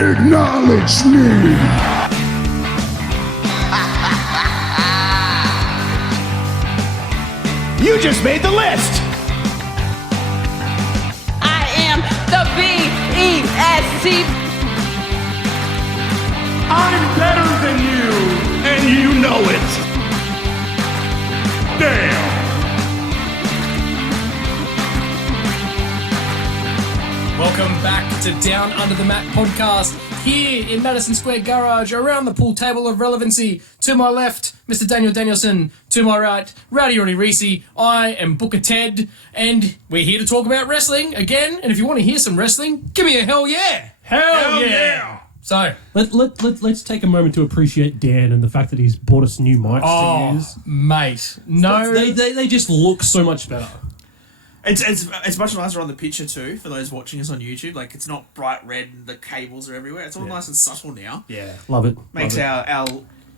Acknowledge me! You just made the list! I am the B-E-S-T. I'm better than you, and you know it. Damn! Welcome back to Down Under the Mat podcast here in Madison Square Garage around the pool table of relevancy. To my left, Mr. Daniel Danielson. To my right, Rowdy Roddy Reese. I am Booker Ted, and we're here to talk about wrestling again. And if you want to hear some wrestling, give me a hell yeah! Hell yeah! So let's take a moment to appreciate Dan and the fact that he's bought us new mics to use. Mate, no, They just look so much better. It's much nicer on the picture too for those watching us on YouTube. Like, it's not bright red and the cables are everywhere. It's all nice and subtle now. Yeah, love it. Makes our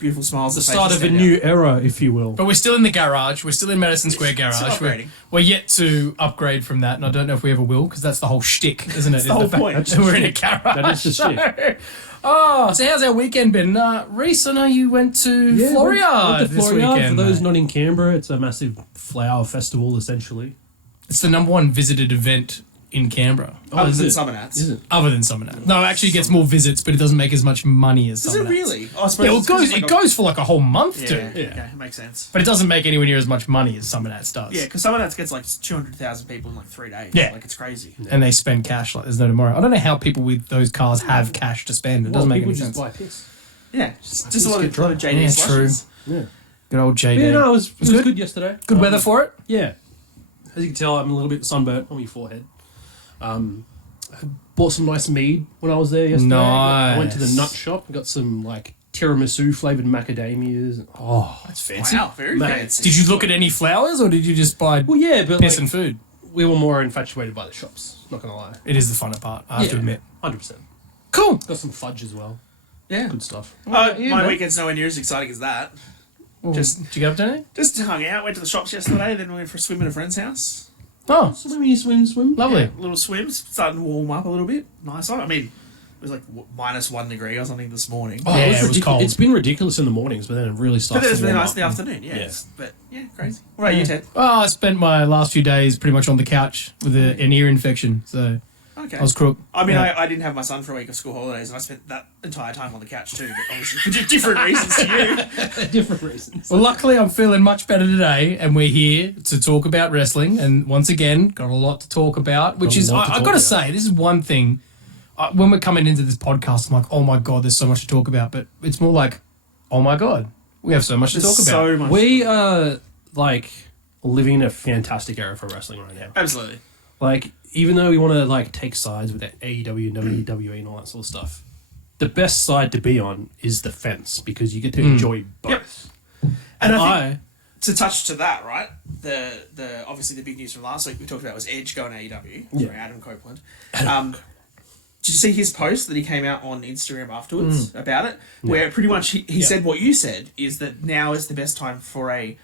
beautiful smiles. The start of a new era, if you will. But we're still in the garage. We're still in Madison Square Garage. Still upgrading. We're yet to upgrade from that, and I don't know if we ever will, because that's the whole shtick, isn't it? That's the whole point. That we're in a garage. That is the shtick. So how's our weekend been? Reese, I know you went to Floriade went to this Floriade. weekend. For those mate. not in Canberra, it's a massive flower festival, essentially. It's the number one visited event in Canberra. Other is than it? Summer Nats. Is it? Other than Summer Nats. No, it actually gets more visits, but it doesn't make as much money as Does Summer it Nats. really? Oh, I suppose Yeah, well, it's 'cause it goes for like a whole month, Yeah, too. okay, it makes sense. But it doesn't make anywhere near as much money as Summer Nats does. Yeah, because Summer Nats gets like 200,000 people in like 3 days. Yeah. Like, it's crazy. And they spend cash like there's no tomorrow. I don't know how people with those cars have cash to spend. It doesn't make any sense. Buy piss. Yeah, just a lot of JD Yeah, slushies. Yeah. Good old JD. Yeah, no, it was good? good yesterday. Good weather for it? Yeah. As you can tell, I'm a little bit sunburnt on my forehead. I bought some nice mead when I was there yesterday. Nice. I went to the nut shop and got some like tiramisu flavoured macadamias. Oh, That's fancy. Wow, very Mate, fancy. Did you look at any flowers or did you just buy well, yeah, but piss like, and food? we were more infatuated by the shops. Not gonna lie. It is the funner part, I have to admit. 100%. Cool. Got some fudge as well. Yeah. Good stuff. My man. weekend's nowhere near as exciting as that. Did you get up to anything? Just hung out, went to the shops yesterday, then we went for a swim at a friend's house. Oh, Swim. lovely. Yeah, little swims, starting to warm up a little bit. Nice. I mean, it was like -1 degree or something this morning. Oh, Yeah, it was cold. It's been ridiculous in the mornings, but then it really But starts then it's to been warm nice up. in the afternoon, yeah. Yeah. But yeah, crazy. What about you, Ted? Well, I spent my last few days pretty much on the couch with an ear infection, so Okay. I was crook. I mean, Yeah. I didn't have my son for a week of school holidays, and I spent that entire time on the couch too, but obviously for different reasons to you. Different reasons. Well, luckily I'm feeling much better today, and we're here to talk about wrestling. And once again, got a lot to talk about, which is, lot to I've talk got to about. say, this is one thing. When we're coming into this podcast, I'm like, oh my God, there's so much to talk about. But it's more like, oh my God, we have so much to talk about. So much. We are like living in a fantastic era for wrestling right now. Absolutely. Like, even though we want to like take sides with AEW and WWE and all that sort of stuff, the best side to be on is the fence because you get to enjoy both. And I think to touch to that, right? The obviously the big news from last week we talked about was Edge going to AEW. Yeah. Sorry, Adam Copeland. Did you see his post that he came out on Instagram afterwards about it? Where pretty much he said what you said, is that now is the best time for a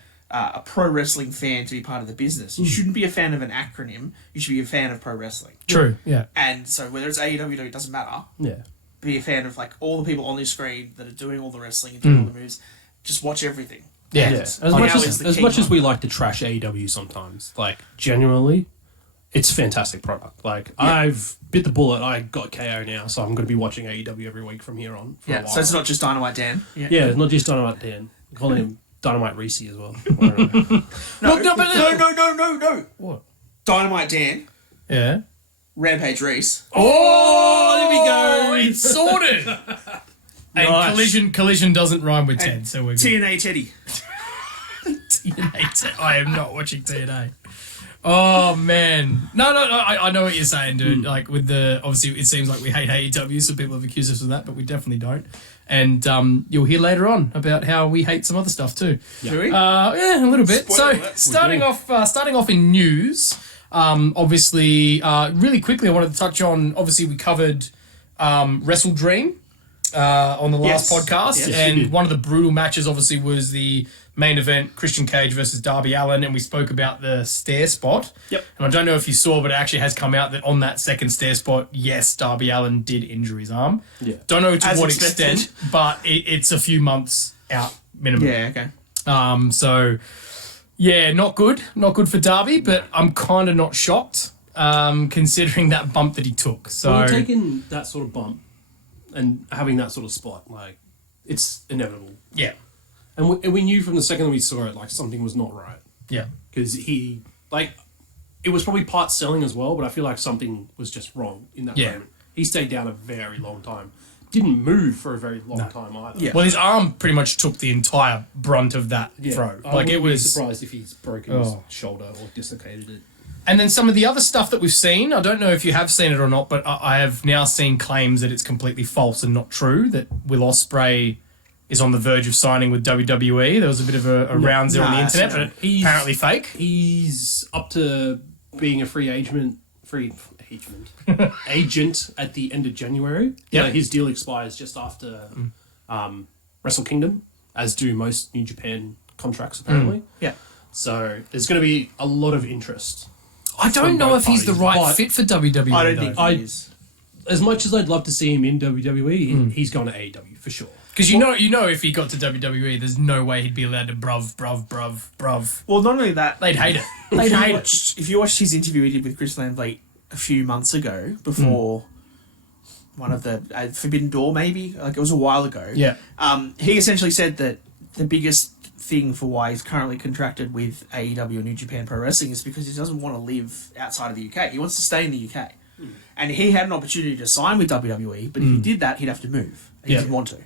pro wrestling fan to be part of the business. You shouldn't be a fan of an acronym. You should be a fan of pro wrestling. True, yeah. And so whether it's AEW, it doesn't matter. Yeah. Be a fan of like all the people on this screen that are doing all the wrestling and doing all the moves. Just watch everything. Yeah. Yeah. As Now much is the as key much as part. we like to trash AEW sometimes, like genuinely, it's a fantastic product. Like I've bit the bullet. I got KO now, so I'm going to be watching AEW every week from here on. For a Yeah, while. so it's not just Dynamite Dan. Yeah, it's not just Dynamite Dan. Calling him Dynamite Reese as well. No. What? Dynamite Dan, Yeah. Rampage Reese. Oh, there we go. It's sorted. And Nice. collision doesn't rhyme with 10, so we're good. TNA Teddy. TNA. I am not watching TNA. Oh man, no. I know what you're saying, dude. Like with the obviously, it seems like we hate AEW, so people have accused us of that, but we definitely don't. And you'll hear later on about how we hate some other stuff too. Do we? Yeah, a little bit. Spoiler So alert. starting off in news. Obviously, really quickly, I wanted to touch on. Obviously, we covered Wrestle Dream. on the last Yes. podcast, Yes. and one of the brutal matches obviously was the main event, Christian Cage versus Darby Allin, and we spoke about the stair spot. Yep. And I don't know if you saw, but it actually has come out that on that second stair spot, yes, Darby Allin did injure his arm. Yeah. Don't know to As what expected. extent, but it's a few months out minimum. Yeah, okay. So, yeah, not good for Darby, but I'm kind of not shocked, considering that bump that he took. So When you're taking that sort of bump and having that sort of spot, like, it's inevitable. yeah, And we knew from the second that we saw it, like, something was not right. yeah, Because he, like, it was probably part selling as well, but I feel like something was just wrong in that Yeah. moment. He stayed down a very long time. Didn't move for a very long time either. Yeah. Well, his arm pretty much took the entire brunt of that Yeah. throw. I Like, it wouldn't be was. surprised if he's broken his shoulder or dislocated it. And then some of the other stuff that we've seen, I don't know if you have seen it or not, but I have now seen claims that it's completely false and not true, that Will Ospreay is on the verge of signing with WWE. There was a bit of a rounds there on the Nah, internet, it's but apparently fake. He's up to being a agent at the end of January. Yep. His deal expires just after Wrestle Kingdom, as do most New Japan contracts apparently. Yeah. So there's going to be a lot of interest. I don't know if he's the parties, right but fit for WWE. I don't though. think I- he is. As much as I'd love to see him in WWE, he's going to AEW for sure. Because you know, if he got to WWE, there's no way he'd be allowed to bruv. Well, not only that, They'd hate it. They'd hate it. if you watched his interview he did with Chris Landley a few months ago, before one of the Forbidden Door, maybe, like it was a while ago. Yeah. He essentially said that the biggest thing for why he's currently contracted with AEW or New Japan Pro Wrestling is because he doesn't want to live outside of the UK. He wants to stay in the UK. And he had an opportunity to sign with WWE, but if he did that, he'd have to move. And he Yeah. didn't want to.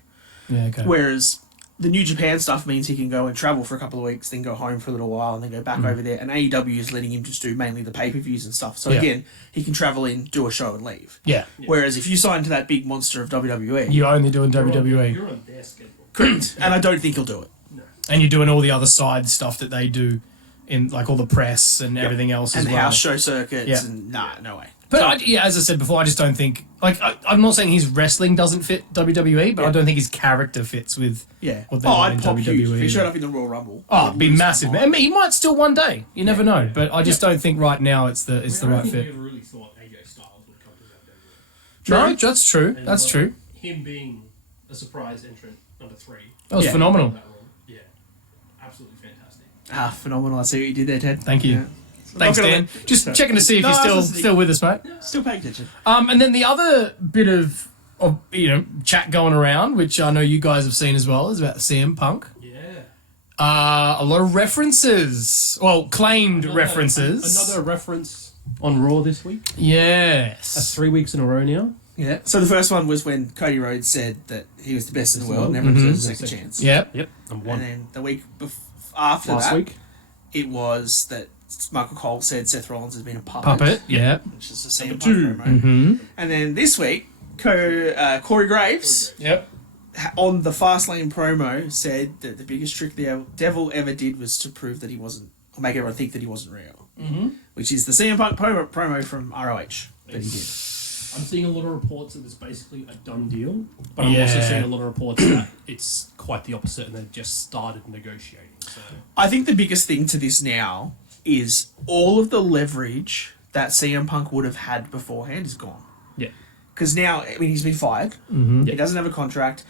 Yeah, okay. Whereas the New Japan stuff means he can go and travel for a couple of weeks, then go home for a little while, and then go back over there. And AEW is letting him just do mainly the pay-per-views and stuff. So Yeah. again, he can travel in, do a show, and leave. Yeah. Whereas if you sign to that big monster of WWE, You're only doing WWE. You're on their schedule. correct, and I don't think he'll do it. And you're doing all the other side stuff that they do in, like, all the press and everything else And as well. house show circuits, Yeah. and no way. But as I said before, I just don't think, like, I'm not saying his wrestling doesn't fit WWE, but I don't think his character fits with Yeah. what they Oh, want I'd in pop huge WWE. if he showed up in the Royal Rumble. Oh, it'd be Lose massive. my I mind. mean, he might still one day. You never know. But I just don't think right now it's the right fit. never really thought AJ Styles would come to WWE. No, that's true. That's true. Him being a surprise entrant, number 3. That was Yeah. phenomenal. Yeah, absolutely fantastic. Phenomenal. I see what you did there, Ted. Thank you. Yeah. Thanks, Not gonna Dan. Just checking to see if No, you're I still was listening. still with us, mate. Still paying attention. And then the other bit of chat going around, which I know you guys have seen as well, is about CM Punk. Yeah. A lot of references. Well, claimed references. Another reference on Raw this week. That's Yes. 3 weeks in a row now. Yeah. So the first one was when Cody Rhodes said that he was the best in the world and everyone deserves a second chance. Yep. Yep. Number And 1. then the week after Last that, week. it was that Michael Cole said Seth Rollins has been a Puppet. Yeah. which is a CM Punk 2. promo. Mm-hmm. And then this week, Corey Graves Yep. on the Fastlane promo said that the biggest trick the devil ever did was to prove that he wasn't, or make everyone think that he wasn't real. Mm-hmm. Which is the CM Punk promo from ROH that he did. I'm seeing a lot of reports that it's basically a done deal, but I'm also Yeah. seeing a lot of reports that it's quite the opposite and they've just started negotiating. So I think the biggest thing to this now is all of the leverage that CM Punk would have had beforehand is gone. yeah, Because now, I mean, he's been fired. Mm-hmm. He doesn't have a contract.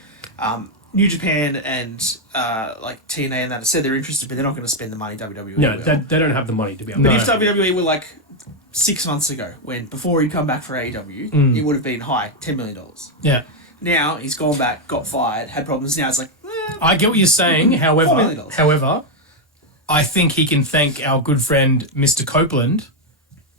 New Japan and like TNA and that have said they're interested, but they're not going to spend the money WWE no, will. they don't have the money to be able. But to if WWE were like 6 months ago, when before he'd come back for AEW, it would have been high, $10 million. Yeah. Now he's gone back, got fired, had problems. Now it's like, I get what you're saying. $4 million. However, I think he can thank our good friend Mr. Copeland,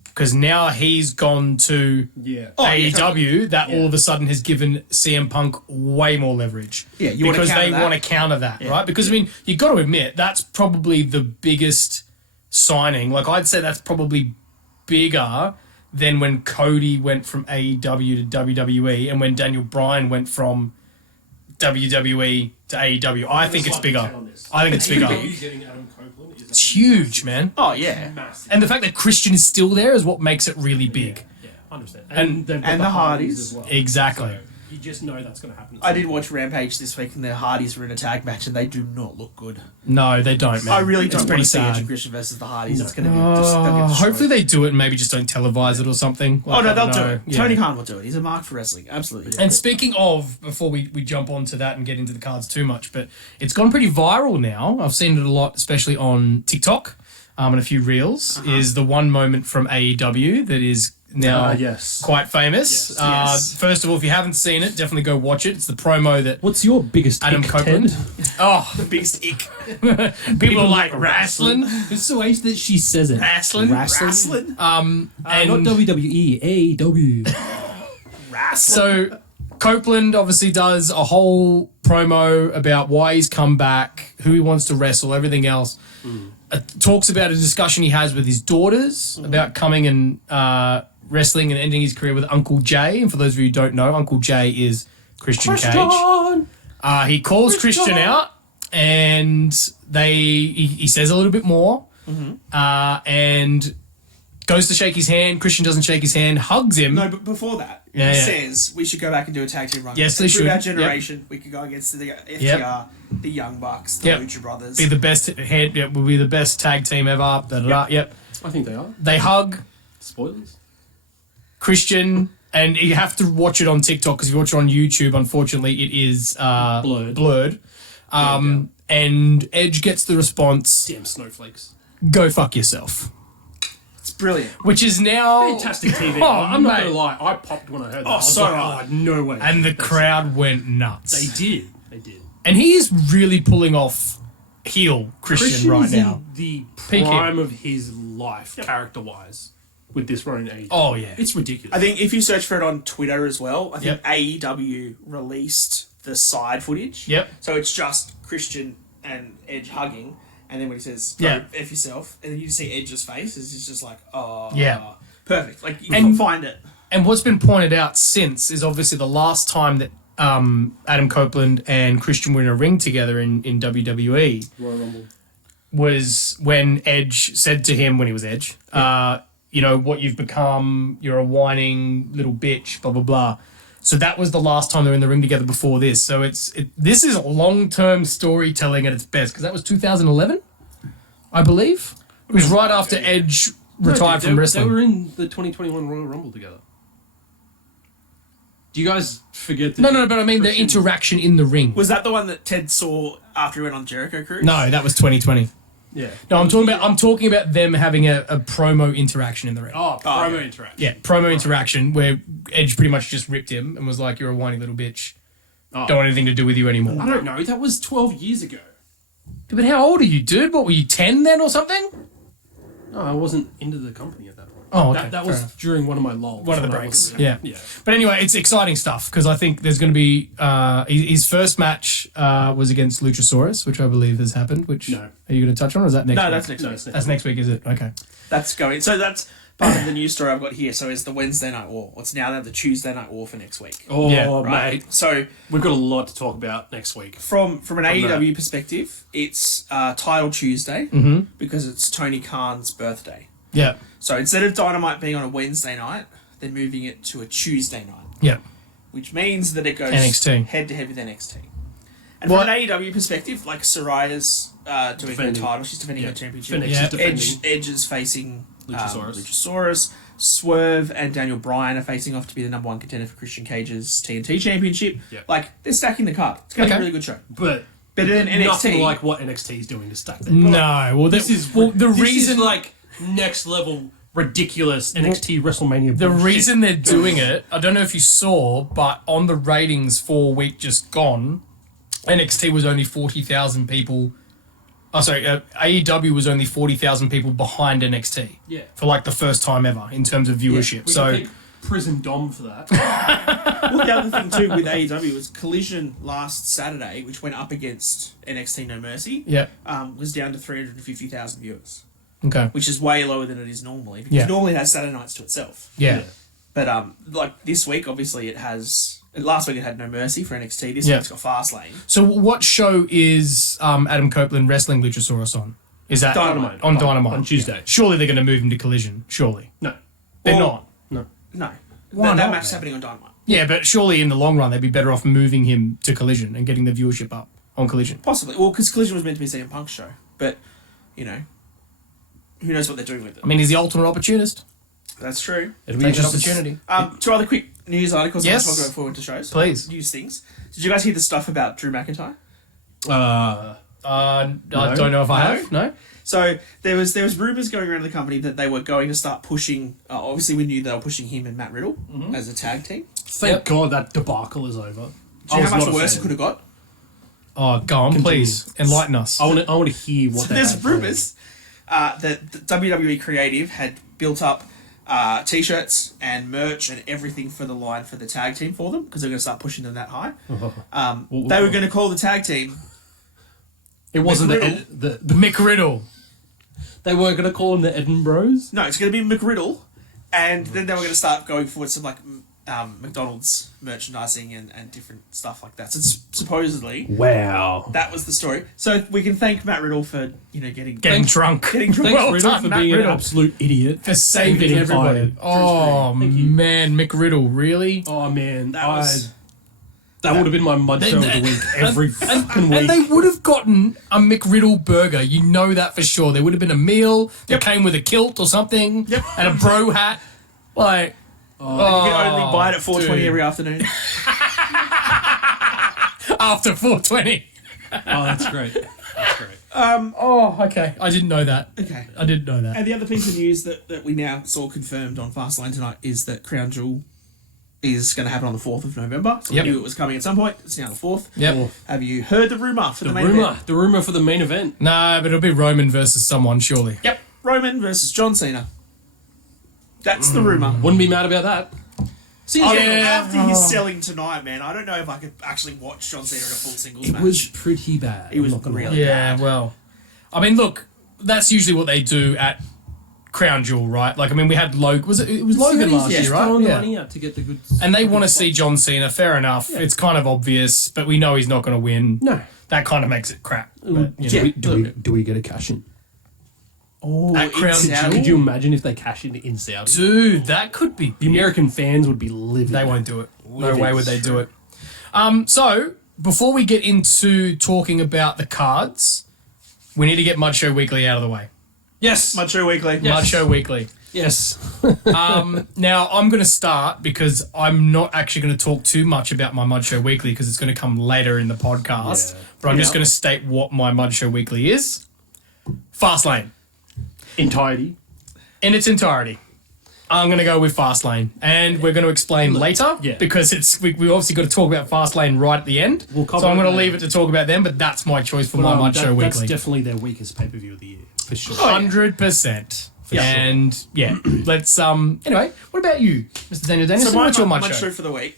because now he's gone to Yeah. Oh, yeah, AEW. That all of a sudden has given CM Punk way more leverage. Yeah, you wanna because counter they that. want to counter that, right? Because I mean, you got to admit that's probably the biggest signing. Like I'd say that's probably bigger than when Cody went from AEW to WWE and when Daniel Bryan went from WWE to AEW. I think it's bigger. I think it's bigger. Getting Adam Copeland is It's huge, man. oh yeah. massive. And the fact that Christian is still there is what makes it really big. Yeah, 100%. And they've got and the Hardys. as well. Exactly. You just know that's going to happen. I did watch Rampage this week, and the Hardys were in a tag match, and they do not look good. No, they don't, man. I really It's don't want pretty to see Edge sad. and Christian versus the Hardys. It's going to be just, they'll get destroyed. Hopefully they do it and maybe just don't televise it or something. Oh, Like, no, I they'll don't do know. it. Yeah. Tony Khan will do it. He's a mark for wrestling. Absolutely. And speaking of, before we jump onto that and get into the cards too much, but it's gone pretty viral now. I've seen it a lot, especially on TikTok and a few reels, is the one moment from AEW that is now yes. quite famous. Yes. First of all, if you haven't seen it, definitely go watch it. It's the promo that What's your biggest Adam ick, Copeland. Ted? Oh, The biggest ick. people are like wrestling. It's the way that she says it. Wrestling. Wrestling. And Not WWE, AEW. Wrestling. so Copeland obviously does a whole promo about why he's come back, who he wants to wrestle, everything else. Talks about a discussion he has with his daughters about coming and wrestling and ending his career with Uncle Jay. And for those of you who don't know, Uncle Jay is Christian Cage. He calls Christian out, and he says a little bit more, and goes to shake his hand. Christian doesn't shake his hand, hugs him. No, but before that, Yeah, he yeah. says we should go back and do a tag team run. Yes, they Through should. our Yep. generation, we could go against the FTR, the Young Bucks, the Yep. Lucha Brothers. Be the best head. Will be the best tag team ever. Da, da, da. Yep. I think they are. They hug Spoilers. Christian, and you have to watch it on TikTok because if you watch it on YouTube, unfortunately, it is blurred. And Edge gets the response, Damn snowflakes. "Go fuck yourself," It's brilliant. which is now Fantastic TV. Oh, I'm not mate. going to lie. I popped when I heard that. I was so like, right. no way. And the crowd went nuts. They did. They did. And he is really pulling off heel Christian right is now. in the Peak prime of his life, character-wise, with this run in AEW. Oh, yeah. It's ridiculous. I think if you search for it on Twitter as well, I think Yep. AEW released the side footage. Yep. So it's just Christian and Edge hugging, and then when he says, "Go Yeah. F yourself," and then you see Edge's face, it's just like, oh, Yeah. perfect. Like you And- can find it. And what's been pointed out since is obviously the last time that Adam Copeland and Christian were in a ring together in WWE Royal Rumble. was when Edge said to him, when he was Edge, what you've become, you're a whining little bitch, blah, blah, blah. So that was the last time they were in the ring together before this. So this is long-term storytelling at its best, because that was 2011, I believe. It was right after Edge retired from wrestling. They were in the 2021 Royal Rumble together. Do you guys forget that? No, but I mean the Christian- interaction in the ring. Was that the one that Ted saw after he went on Jericho cruise? No, that was 2020. Yeah. No, I'm talking about them having a promo interaction in the ring. Oh, promo yeah. interaction. Yeah, promo interaction where Edge pretty much just ripped him and was like, "You're a whiny little bitch. Oh. Don't want anything to do with you anymore." I don't know. That was 12 years ago. But how old are you, dude? What were you, 10 then or something? No, I wasn't into the company at that point. Oh, okay. That fair was enough. during one of my lulls. One of the when I breaks. wasn't- Yeah. Yeah. But anyway, it's exciting stuff because I think there's going to be his first match was against Luchasaurus, which I believe has happened. Which No. Are you going to touch on, or is that next? No, week? that's next No, week. it's That's next week, is it? Okay. That's going. So that's part of the news story I've got here. So it's the Wednesday Night War. It's now the Tuesday Night War for next week. Oh, Yeah. Right. mate. So We've got a lot to talk about next week. from an AEW perspective, it's Title Tuesday because it's Tony Khan's birthday. Yeah. So instead of Dynamite being on a Wednesday night, they're moving it to a Tuesday night, Yeah. which means that it goes NXT. head to head with NXT. And What- from an AEW perspective, like Soraya's doing her Defending. title, she's defending Yeah. her championship. Phoenix Yeah. is defending. Edge is facing Luchasaurus. Luchasaurus. Swerve and Daniel Bryan are facing off to be the number one contender for Christian Cage's TNT championship. Yep. Like, they're stacking the card. It's going to be Okay. a really good show. But Better than NXT. nothing like what NXT is doing to stack that. No. Well, This is the this reason is like next level ridiculous NXT WrestleMania. The bullshit. reason they're doing it, I don't know if you saw, but on the ratings for week just gone, NXT was only 40,000 people. Oh, sorry, AEW was only 40,000 people behind NXT. Yeah. For like the first time ever in terms of viewership. We So can thank Prison Dom for that. Well, the other thing, too, with AEW was Collision last Saturday, which went up against NXT No Mercy, yeah, was down to 350,000 viewers, okay, which is way lower than it is normally, because Yeah. normally it has Saturday nights to itself. yeah, But like this week, obviously, it has... Last week it had No Mercy for NXT. This Yeah. week's got Fastlane. So what show is Adam Copeland wrestling Luchasaurus on? Is that Dynamite. on Dynamite on Tuesday. Yeah. Surely they're going to move him to Collision. Surely No. they're Well, not. No. Why that not, match's man? happening on Dynamite. Yeah, but surely in the long run they'd be better off moving him to Collision and getting the viewership up on Collision. Possibly. Well, because Collision was meant to be CM Punk's show. But, you know, who knows what they're doing with it. I mean, he's the ultimate opportunist. That's true. It'll be Take an interesting. opportunity. 2 other quick news articles Yes. I want to talk about before we went to shows. Please. News things. Did you guys hear the stuff about Drew McIntyre? I don't know if I have. No? So there was rumours going around the company that they were going to start pushing. Obviously, we knew they were pushing him and Matt Riddle as a tag team. Thank God that debacle is over. Do you know how much worse it could have got? Oh, go on, please. Enlighten us. I want to hear what they There's had rumours that the WWE Creative had built up T-shirts and merch and everything for the line for the tag team for them because they're going to start pushing them that high. They were going to call the tag team. It wasn't McRiddle. the Mick Riddle. They were going to call them the Edinburghs. No, it's going to be McRiddle, and then they were going to start going forward some like McDonald's merchandising and different stuff like that. So supposedly, Wow. that was the story. So we can thank Matt Riddle for Getting drunk. Getting drunk. Thanks, Well Riddle, done, for Matt being Riddle. an absolute idiot. For saving getting everybody. fired. Oh, Thank you. man. Mick Riddle, really? Oh, man. That That would have been my mud show of the week every fucking week. And they would have gotten a McRiddle burger. You know that for sure. There would have been a meal that came with a kilt or something. Yep. And a bro hat. Like, You can only buy it at 4:20 dude. every afternoon. after 4:20. Oh, that's great. That's great. Oh, okay. I didn't know that. Okay. I didn't know that. And the other piece of news that we now saw confirmed on Fastlane tonight is that Crown Jewel is going to happen on the 4th of November. So Yep. we knew it was coming at some point. It's now the 4th. Yep. Have you heard the rumour for the, The main rumor. event? The rumor for the main event. No, but it'll be Roman versus someone, surely. Yep. Roman versus John Cena. That's the rumour. Wouldn't be mad about that. See, After his selling tonight, man, I don't know if I could actually watch John Cena in a full singles it match. was pretty bad. It was I'm not gonna really lie. Yeah, well. I mean, look, that's usually what they do at Crown Jewel, right? Like, I mean, we had Logan. It was Logan last year, right? Throwing the Yeah. money out to get the good. And they want to see John Cena. Fair enough. Yeah. It's kind of obvious, but we know he's not going to win. No. That kind of makes it crap. But, you know, Do we get a cash in? Oh, at Crown it's Jewel? Could you imagine if they cash in Saudi? dude, that could be. The American fans would be livid. They won't do it. No Livid. way would they do it. So before we get into talking about the cards, we need to get Mud Show Weekly out of the way. Yes. Mud Show Weekly. Mud Show Weekly. Yes. Now, I'm going to start because I'm not actually going to talk too much about my Mud Show Weekly because it's going to come later in the podcast. Yeah. But I'm just Yeah. going to state what my Mud Show Weekly is. Fastlane. Entirety. In its entirety. I'm going to go with Fastlane. And we're going to explain later Yeah. because we obviously got to talk about Fastlane right at the end. We'll cover So I'm it going to later. leave it to talk about them, but that's my choice for my Mud Show That's Weekly. definitely their weakest pay-per-view of the year. For sure. 100%. And yeah, let's anyway, what about you, Mr. Daniel Danielson? So my What's your Mud Mud Show Show? for the week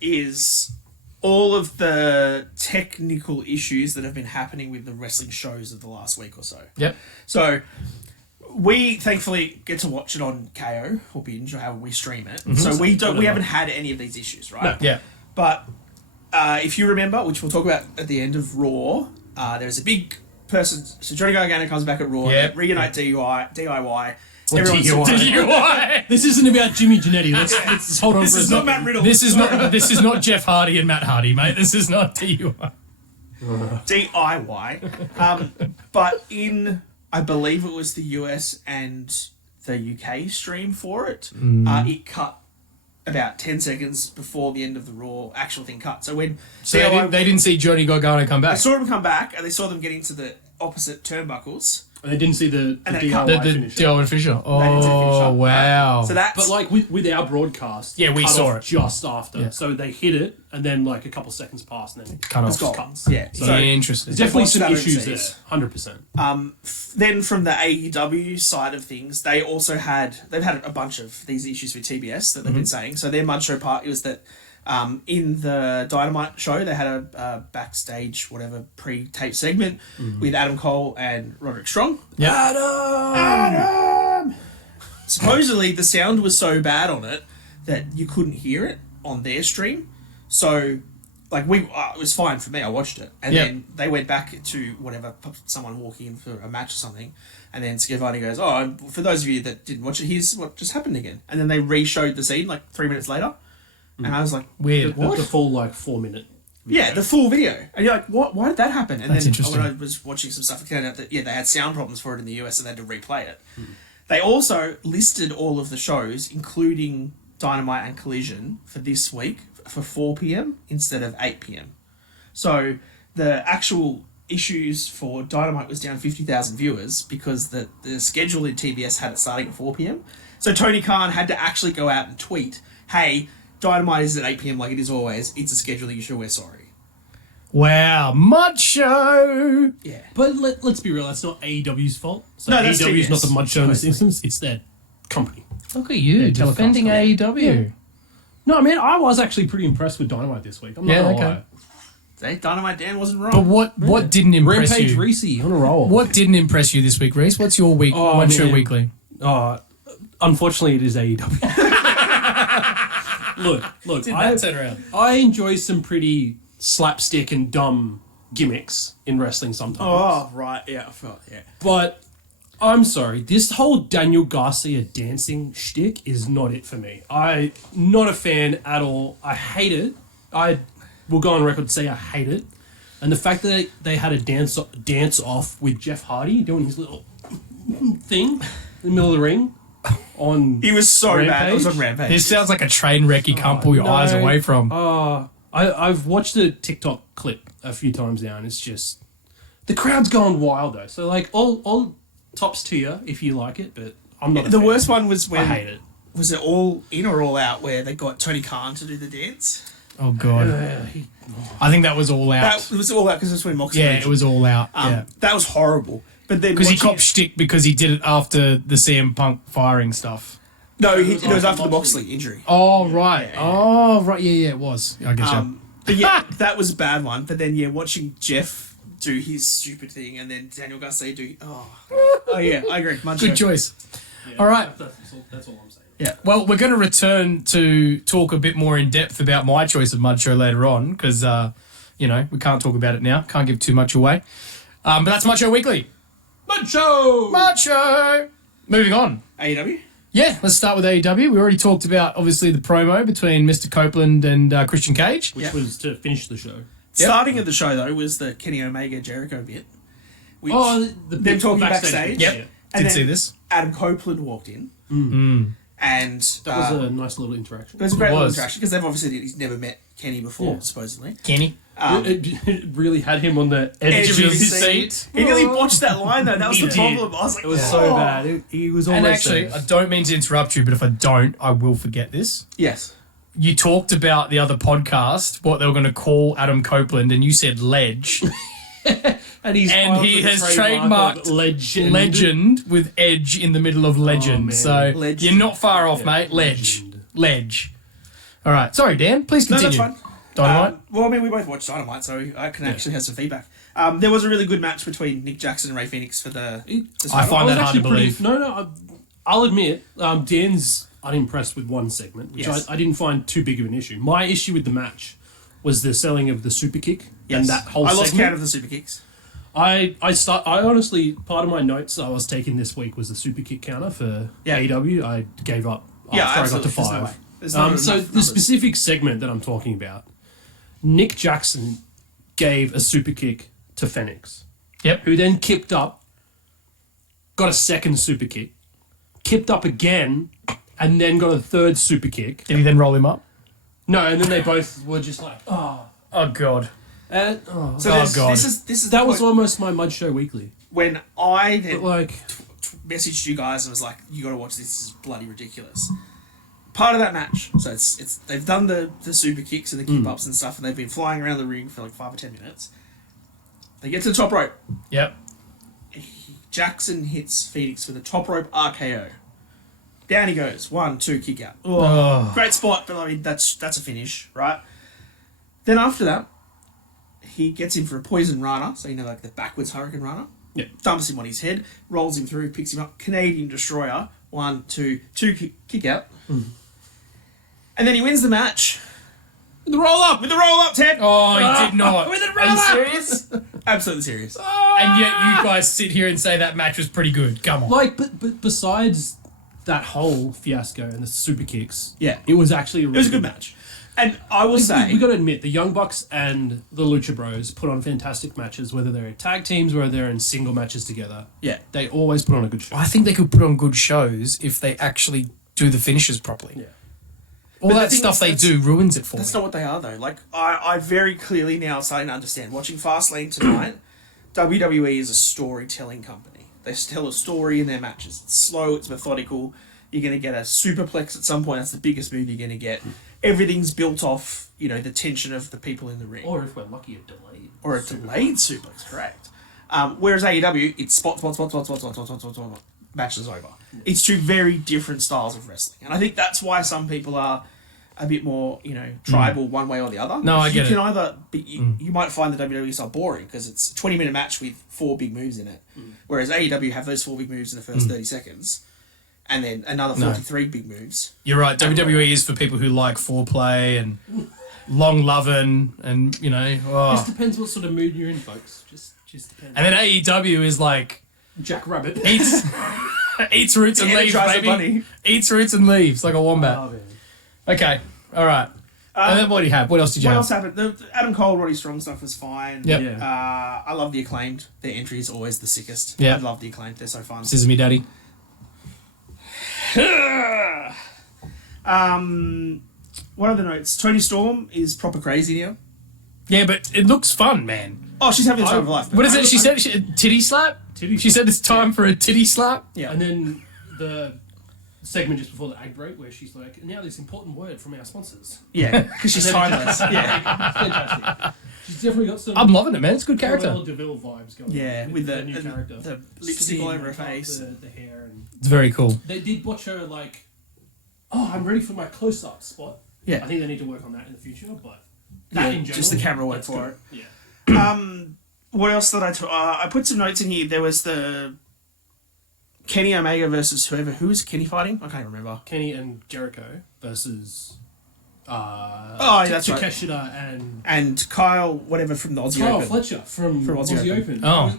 is all of the technical issues that have been happening with the wrestling shows of the last week or so. Yep. So we thankfully get to watch it on KO or Binge or however we stream it. So we haven't had any of these issues, right? Yeah. But if you remember, which we'll talk about at the end of Raw, there's a big person. So Johnny Gargano comes back at Raw. Yep. Reunite DIY. Or DUI. This isn't about Jimmy Janetti. Let's hold on This for a is not second. Matt Riddle. This is not Jeff Hardy and Matt Hardy, mate. This is not DUI. DIY. But in, I believe it was the US and the UK stream for it, it cut about 10 seconds before the end of the Raw actual thing cut. So when So they didn't see Johnny Gargano come they back. saw him come back and they saw them get into the opposite turnbuckles. And they didn't see the And they DIY cut The finish. Dylan Fisher. They didn't see the finish Oh up, wow. So that's But like with our broadcast, Yeah, we cut saw off it. just after. Yeah. So they hit it, and then like a couple seconds passed, and then Cut off. gone. cuts. Yeah. So So Interesting. there's definitely watch some that issues there. overseas. 100%. then from the AEW side of things, they've had a bunch of these issues with TBS that they've been saying. So their Mud Show part was that in the Dynamite show, they had a backstage, whatever, pre-tape segment with Adam Cole and Roderick Strong. Yeah. Adam! Supposedly, the sound was so bad on it that you couldn't hear it on their stream. So, like, it was fine for me. I watched it. And Yep. then they went back to whatever, someone walking in for a match or something. And then Schiavone goes, oh, for those of you that didn't watch it, here's what just happened again. And then they re-showed the scene, like, 3 minutes later. And I was like, Weird. The full 4-minute. yeah, the full video. And you're like, what? Why did that happen? And That's then interesting. when I was watching some stuff, it turned out that, they had sound problems for it in the US and they had to replay it. They also listed all of the shows, including Dynamite and Collision, for this week for 4 p.m. instead of 8 p.m. So the actual issues for Dynamite was down 50,000 viewers because the schedule in TBS had it starting at 4 p.m. So Tony Khan had to actually go out and tweet, hey, Dynamite is at 8 p.m. like it is always. It's a scheduling issue. We're sorry. Wow, Mud Show. Yeah. But let's be real, that's not AEW's fault. So No, that's AEW is not TBS. the mud show in this instance, it's their company. Look at you Yeah, telecast defending company. AEW. No, man, I was actually pretty impressed with Dynamite this week. I'm not gonna lie. Hey, Dynamite Dan wasn't wrong. But what didn't impress Rampage you? Reece on a roll. What didn't impress you this week, Reece? What's your week? Oh, One Show man. Weekly. Unfortunately, it is AEW. Look, turn around? I enjoy some pretty slapstick and dumb gimmicks in wrestling sometimes. Oh, right. Yeah, I forgot. Yeah. But I'm sorry, this whole Daniel Garcia dancing shtick is not it for me. I'm not a fan at all. I hate it. I will go on record to say I hate it. And the fact that they had a dance off with Jeff Hardy doing his little thing in the middle of the ring on He was so bad. It was on Rampage. This sounds like a train wreck you can't pull your eyes away from. I've watched the TikTok clip a few times now, and it's just the crowd's going wild though. So all tops to you if you like it, but I'm not. The worst one was when I hate it. Was it All In or All Out where they got Tony Khan to do the dance? Oh god, I think that was all out. That was All Out because it's when Moxley. Yeah, it was all out. Yeah, That was horrible. But then because he watching copped shtick because he did it after the CM Punk firing stuff. it was after the Moxley injury. Oh right. Oh right. Yeah, it was. I guess. But yeah, that was a bad one. But then watching Jeff do his stupid thing and then Daniel Garcia do. Oh yeah, I agree. Good choice. All right. That's all I'm saying. Yeah. Well, we're going to return to talk a bit more in depth about my choice of Mud Show later on because, we can't talk about it now. Can't give too much away. But that's Mud Show Weekly. Mud Show! Mud Show! Moving on. AEW? Yeah, let's start with AEW. We already talked about, obviously, the promo between Mr. Copeland and Christian Cage. Which was to finish the show. Starting of the show, though, was the Kenny Omega Jericho bit. Which them talking backstage. Yep. And Did then see this. Adam Copeland walked in. And That was a nice little interaction. it was a great little was. interaction because they've obviously he's never met Kenny before, supposedly. Kenny. It really had him on the edge of his seat. He nearly botched that line though. That was He the did. problem. I was like, It was so bad. He was almost And actually, there. I don't mean to interrupt you, but if I don't, I will forget this. yes. You talked about the other podcast, what they were going to call Adam Copeland, and you said Ledge. And he has trademarked Legend with Edge in the middle of Legend. man. So Legend. you're not far off, mate. Ledge. All right. Sorry, Dan. Please No, continue. that's fine. Dynamite. Well, I mean, we both watched Dynamite, so I can actually have some feedback. There was a really good match between Nick Jackson and Ray Phoenix for the. I find that hard to believe. I'll admit, Dan's unimpressed with one segment, which Yes. I didn't find too big of an issue. My issue with the match was the selling of the super kick and that whole I segment. lost count of the super kicks. I honestly, part of my notes I was taking this week was the super kick counter for AEW. I gave up after I got to 5. There's no way. There's not So enough the numbers. specific segment that I'm talking about, Nick Jackson gave a super kick to Phoenix, Yep. who then kipped up, got a second super kick, kipped up again, and then got a third super kick. Did he then roll him up? No, and then they both were just like, Oh, God. So Oh, God. this is that the was point almost my Mud Show Weekly. when I But then like, messaged you guys and was like, "You got to watch this. This is bloody ridiculous." Part of that match, so it's they've done the super kicks and the keep ups and stuff, and they've been flying around the ring for like 5 or 10 minutes. They get to the top rope. Yep. Jackson hits Phoenix with a top rope RKO. Down he goes. 1, 2, kick out. Oh. Great spot, but I mean that's a finish, right? Then after that, he gets him for a poison rana, so like the backwards hurricane rana. Yeah. Dumps him on his head, rolls him through, picks him up, Canadian destroyer. 1, 2, kick out. And then he wins the match. With the roll up, Ted. Oh, he did not. With the Are you roll up. serious? Absolutely serious. And yet you guys sit here and say that match was pretty good. Come on. like, but besides that whole fiasco and the super kicks, Yeah. it was actually It was a good match. And I will say, we got to admit, the Young Bucks and the Lucha Bros put on fantastic matches, whether they're in tag teams or they're in single matches together. yeah, They always put on a good show. I think they could put on good shows if they actually do the finishes properly. Yeah. All But the that thing stuff is, they that's- do ruins it for that's me. not what they are though. Like I very clearly now starting to understand. Watching Fastlane tonight, WWE is a storytelling company. They tell a story in their matches. It's slow, it's methodical. You're going to get a superplex at some point. That's the biggest move you're going to get. Everything's built off, the tension of the people in the ring. Or if we're lucky, a delayed. Or a delayed suplex, correct. Whereas AEW, it's spot, matches over. It's two very different styles of wrestling. And I think that's why some people are a bit more, tribal one way or the other. No, I get You it. can either, you might find the WWE style boring because it's a 20-minute match with 4 big moves in it. Whereas AEW have those 4 big moves in the first 30 seconds. And then another 43 big moves. You're right. WWE is for people who like foreplay and long loving and, Just depends what sort of mood you're in, folks. Just depends. And then AEW is like Jack Rabbit. eats roots and leaves, Energizer baby. Bunny. Eats roots and leaves like a wombat. Oh, man. Okay, all right. And then what do you have? What else did you What have? else happened? The Adam Cole, Roddy Strong stuff was fine. Yep. Yeah. I love the Acclaimed. Their entry is always the sickest. Yeah. I love the Acclaimed. They're so fun. Sesame Daddy. What are the notes? Tony Storm is proper crazy now. Yeah, but it looks fun, man. Oh, she's having the time of her life. What is it? She said titty slap? She said it's time for a titty slap? Yeah. And then the segment just before the ad break where she's like, now this important word from our sponsors. Yeah, because she's timeless. Yeah. It's fantastic. She's definitely got some I'm loving it, man. It's a good character. Cruella de Vil vibes going Yeah, on with the the new character. the lipstick all over her Skin, face. the hair. And It's very cool. they did watch her like, oh, I'm ready for my close-up spot. Yeah. I think they need to work on that in the future, but that in general, just the camera work that's for good. it. Yeah. What else did I put some notes in here. There was the Kenny Omega versus whoever. Who was Kenny fighting? I can't remember. Kenny and Jericho versus Oh, yeah, that's right. Takeshita and And Kyle, whatever from the Aussie Kyle Open. Fletcher from Aussie Aussie Open. Open. Oh.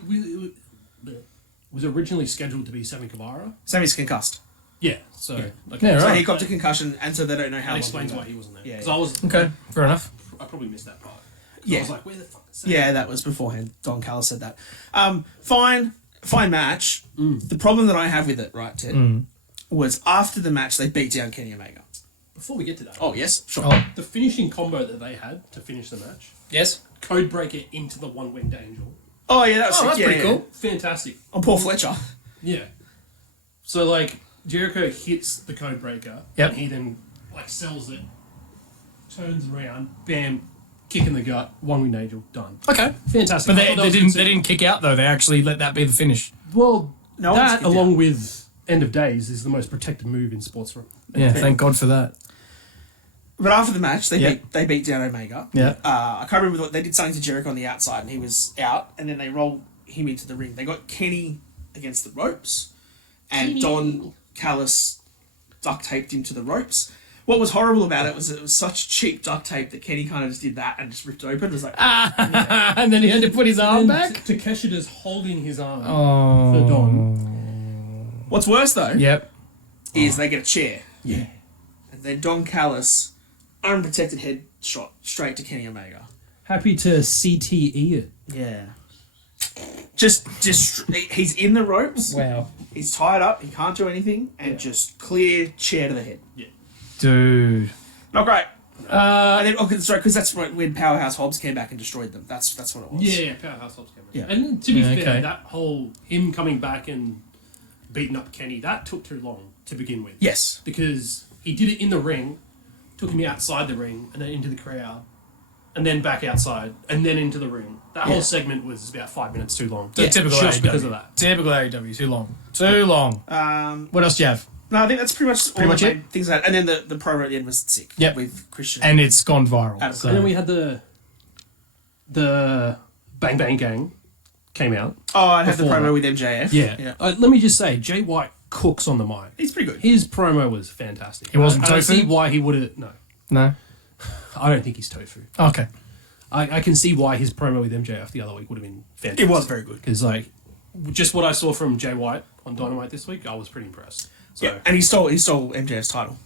It was originally scheduled to be Sammy Guevara. Sammy's concussed. Yeah, so Yeah, okay. right. So he got the concussion, and so they don't know how That long. explains he why got. he wasn't there. Yeah, Because yeah. I was Okay, fair enough. I probably missed that part. Yeah. I was like, where the fuck is Sammy? Yeah, that was beforehand. Don Callis said that. Fine match. The problem that I have with it, right, Ted, was after the match they beat down Kenny Omega. Before we get to that, Oh yes, sure. Oh, the finishing combo that they had to finish the match, yes? Codebreaker into the one-winged angel, Oh yeah, that was Oh, sick. that's Yeah, pretty yeah. cool. fantastic. On Paul Fletcher. Yeah. So like Jericho hits the Codebreaker, Yep. and he then like sells it, turns around, bam, kick in the gut, one-winged angel, done. Okay. Fantastic. But I thought that they was didn't good. they didn't kick out though. They actually let that be the finish. Well, No one's that kicked along out. with End of Days is the most protected move in sports. Yeah, thank God for that. But after the match, they Yeah. beat down Omega. Yeah. I can't remember what they did. Something to Jericho on the outside, and he was out. And then they rolled him into the ring. They got Kenny against the ropes, and Don Callis duct taped him to the ropes. What was horrible about it was such cheap duct tape that Kenny kind of just did that and just ripped open. It was like, And then he had to put his arm back. Takeshita's holding his arm Oh. for Don. what's worse though Yep. is they get a chair, Yeah. and then Don Callis, unprotected head shot straight to Kenny Omega. Happy to CTE it. Yeah. Just he's in the ropes. Wow. He's tied up. He can't do anything, and just clear chair to the head. Dude. Not great. And then, sorry, because that's when Powerhouse Hobbs came back and destroyed them. That's what it was. Yeah, Powerhouse Hobbs came in. Yeah. And to be Yeah, fair, okay. that whole him coming back and beating up Kenny, that took too long to begin with. Yes. Because he did it in the ring, took him outside the ring, and then into the crowd, and then back outside, and then into the ring. That whole segment was about 5 minutes too long. Yeah, Typical just AEW. because of that. Typical AEW. Too long. Too long. What else do you have? No, I think that's pretty much all much the it? main things. That, and then the promo at the end was sick. Yep. With Christian. And it's gone viral. Adam So. And then we had the Bang Bang Gang came out. I had the before promo that. with MJF. Yeah. Let me just say, Jay White cooks on the mic. He's pretty good. His promo was fantastic. He wasn't I don't tofu? see why he would have... No. No. I don't think he's tofu. Okay. I can see why his promo with MJF the other week would have been fantastic. It was very good. Because, like, just what I saw from Jay White on Dynamite this week, I was pretty impressed. So, Yeah, and he stole MJF's title.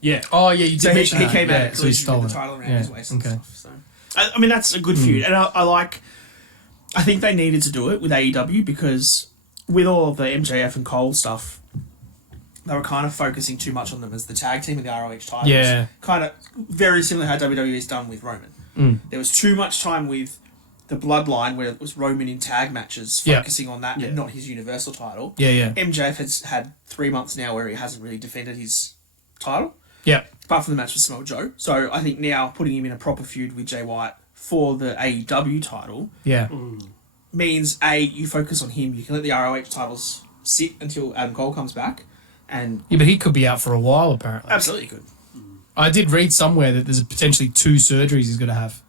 Yeah. Oh, yeah, you did So mention he that. came out Yeah, of so he's collision with stolen the title around it. his waist and Okay. stuff. So I mean, that's a good feud, and I like. I think they needed to do it with AEW because with all of the MJF and Cole stuff, they were kind of focusing too much on them as the tag team of the ROH titles. Yeah. Kind of very similar to how WWE's done with Roman. There was too much time with the Bloodline where it was Roman in tag matches, Yeah. focusing on that and not his Universal title. Yeah, yeah. MJF has had 3 months now where he hasn't really defended his title, Yeah. apart from the match with Samoa Joe. So I think now putting him in a proper feud with Jay White for the AEW title Yeah. means you focus on him. You can let the ROH titles sit until Adam Cole comes back, and Yeah, but he could be out for a while, apparently. absolutely good. I did read somewhere that there's potentially 2 surgeries he's going to have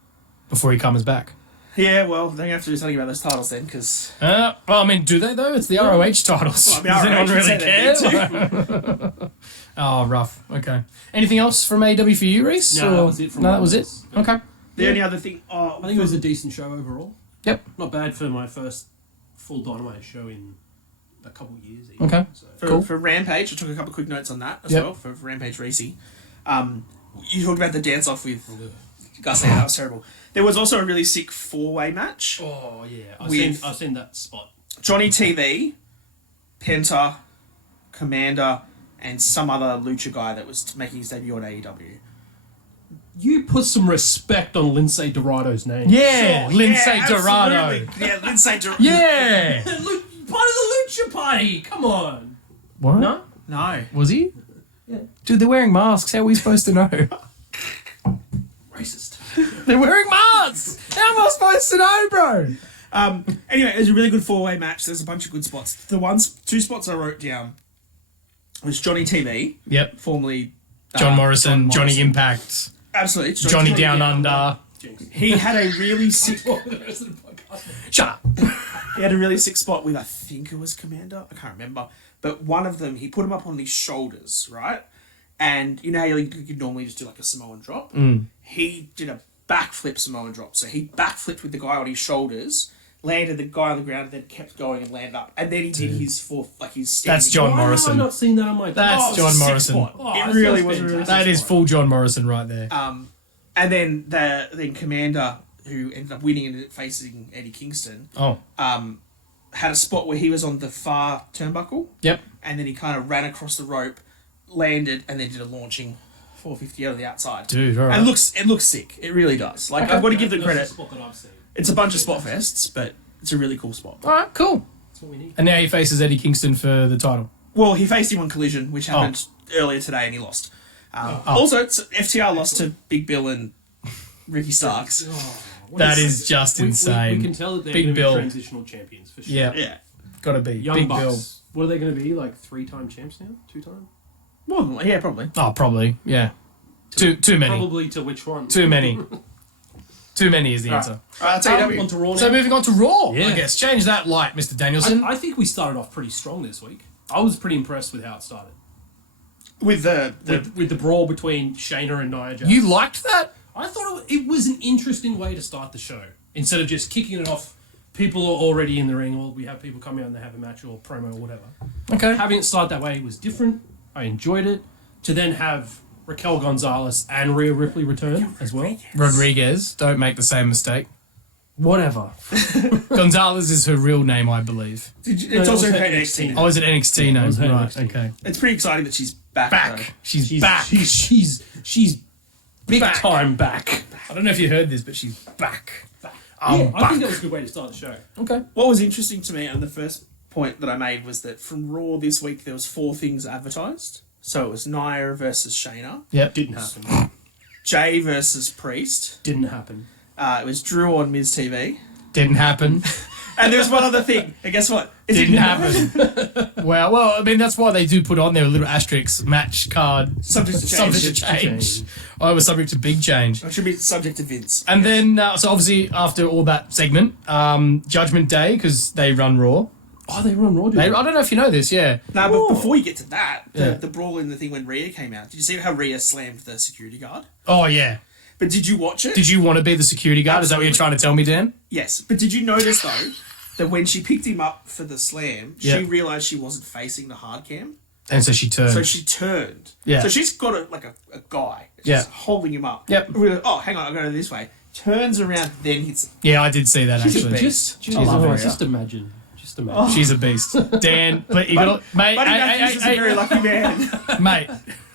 before he comes back. Yeah, well, they're gonna have to do something about those titles then, because Well, I mean, do they, though? It's the ROH titles. Well, I mean, Does anyone ROH would really say they care? Oh, rough. Okay. Anything else from AEW for you, Reese? No, that was it from No, that all was of it? us. Okay. the only other thing. I think it was a decent show overall. Yep. Not bad for my first full Dynamite show in a couple of years. Even. Okay. So, Cool. For Rampage, I took a couple of quick notes on that as Yep. well for Rampage Reese. You talked about the dance off with Garcia. That was terrible. There was also a really sick 4-way match. oh yeah, With- I've seen that spot. Johnny TV, Penta, Commander, and some other lucha guy that was making his debut on AEW. You put some respect on Lindsay Dorado's name. Yeah, Lindsay Yeah, Dorado. absolutely. Yeah, Lindsay Dorado. Yeah. Part of the lucha party. Come on. What? No. No. Was he? Yeah. Dude, they're wearing masks. How are we supposed to know? Racist. They're wearing masks. How am I supposed to know, bro? Anyway, it was a really good 4-way match. There's a bunch of good spots. The 2 spots I wrote down was Johnny TV, Yep. formerly John Morrison, John Johnny Morrison. Impact, Absolutely. It's Johnny Down Under. He had a really sick. Shut up. He had a really sick spot with, I think it was Commander. I can't remember. But one of them, he put him up on his shoulders, right? And you know how you could normally just do like a Samoan drop? He did a backflip Samoan drop. So he backflipped with the guy on his shoulders, landed the guy on the ground, and then kept going and landed up. And then he did his his standing. That's John Why Morrison. have I not seen that on my? That's John sick Morrison. spot. Oh, It that really sounds was a really fantastic That is spot. full John Morrison right there. And then then Commander, who ended up winning and facing Eddie Kingston, Oh. had a spot where he was on the far turnbuckle. Yep. And then he kind of ran across the rope, landed, and then did a launching 450 out of the outside. Dude, all right. And it looks sick. It really does. Like, I've got to give them That's credit. the spot that I've seen. It's a bunch of spot fests, but it's a really cool spot. All right, cool. That's what we need. And now he faces Eddie Kingston for the title. Well, he faced him on Collision, which happened earlier today, and he lost. Also, FTR lost to Big Bill and Ricky Starks. That is just insane. We can tell that they're Big going to Bill. be transitional champions for sure. Yeah, Yeah. gotta be. Young Big Bucks. Bill. What are they going to be? Like 3-time champs now? 2-time? Well, yeah, probably. Oh, probably. Yeah. Too many. Probably to which one? Too many. Too many is the answer. That's AEW. On to Raw now. So moving on to Raw, Yeah. I guess. Change that light, Mr. Danielson. I think we started off pretty strong this week. I was pretty impressed with how it started. With the With the brawl between Shayna and Nia Jax. You liked that? I thought it was an interesting way to start the show. Instead of just kicking it off, people are already in the ring, or we have people come out and they have a match or promo or whatever. Okay. Having it start that way was different. I enjoyed it. To then have Raquel Gonzalez and Rhea Ripley return as well. Rodriguez, don't make the same mistake. Whatever. Gonzalez is her real name, I believe. it's also also NXT. Oh, is it NXT name? was her Right, NXT. okay. It's pretty exciting that she's back. Back. She's, back. She's big Back. time back. I don't know if you heard this, but she's back. Yeah, I'm I back. think that was a good way to start the show. Okay. What was interesting to me, and the first point that I made was that from Raw this week there was 4 things advertised. So it was Nia versus Shayna, Yep. Didn't happen. Jay versus Priest. Didn't happen. It was Drew on Miz TV, Didn't happen. and there was one other thing. And guess what? It Didn't happen. well, I mean, that's why they do put on there a little asterisk match card. Subject to change. Subject to change. Oh, it was subject to big change. It should be subject to Vince. And then, so obviously, after all that segment, Judgment Day, because they run Raw. Oh, they were on Raw. I don't know if you know this, yeah. No, but before you get to that, Yeah. the brawl in the thing when Rhea came out, did you see how Rhea slammed the security guard? Oh, yeah. But did you watch it? Did you want to be the security guard? Is that what you're trying to tell me, Dan? Yes. But did you notice, though, that when she picked him up for the slam, Yeah. she realised she wasn't facing the hard cam? And so she turned. So she turned. Yeah. So she's got a guy. Yeah. Just holding him up. Yep. Really, oh, hang on, I'll go this way. Turns around, then hits. Yeah, I did see that She's a actually. beast. Just imagine. Just imagine. She's a beast. Dan, but you gotta, mate, Buddy Matthews is a very lucky man. mate,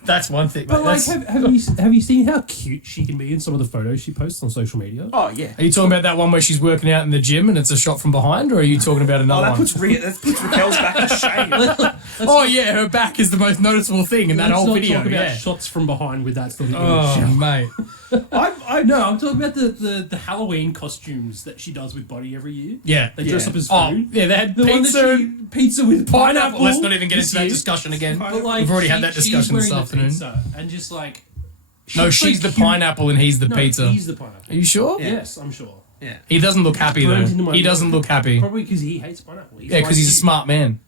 that's one thing. But Mate, like, that's- have you seen how cute she can be in some of the photos she posts on social media? Oh, yeah. are you talking about that one where she's working out in the gym and it's a shot from behind, or are you talking about Oh, another that one? puts Raquel's back to shame. Oh yeah, her back is the most noticeable thing in that Let's whole not video. talk about Yeah. shots from behind with that sort of Oh image. mate. No, I'm talking about the Halloween costumes that she does with Buddy every year. Yeah. They dress up as Oh food. yeah, they had The one pizza. that pizza with pineapple. Let's not even get this into that year. discussion again. But like, We've already had that she's discussion this wearing the afternoon. pizza and just like. No, she's so the cute. pineapple and he's the No, pizza. he's the pineapple. Are you sure? Yeah. Yes, I'm sure. Yeah. He doesn't look happy though. burnt into my He doesn't brain. look happy. Probably because he hates pineapple. Yeah, because he's a smart man.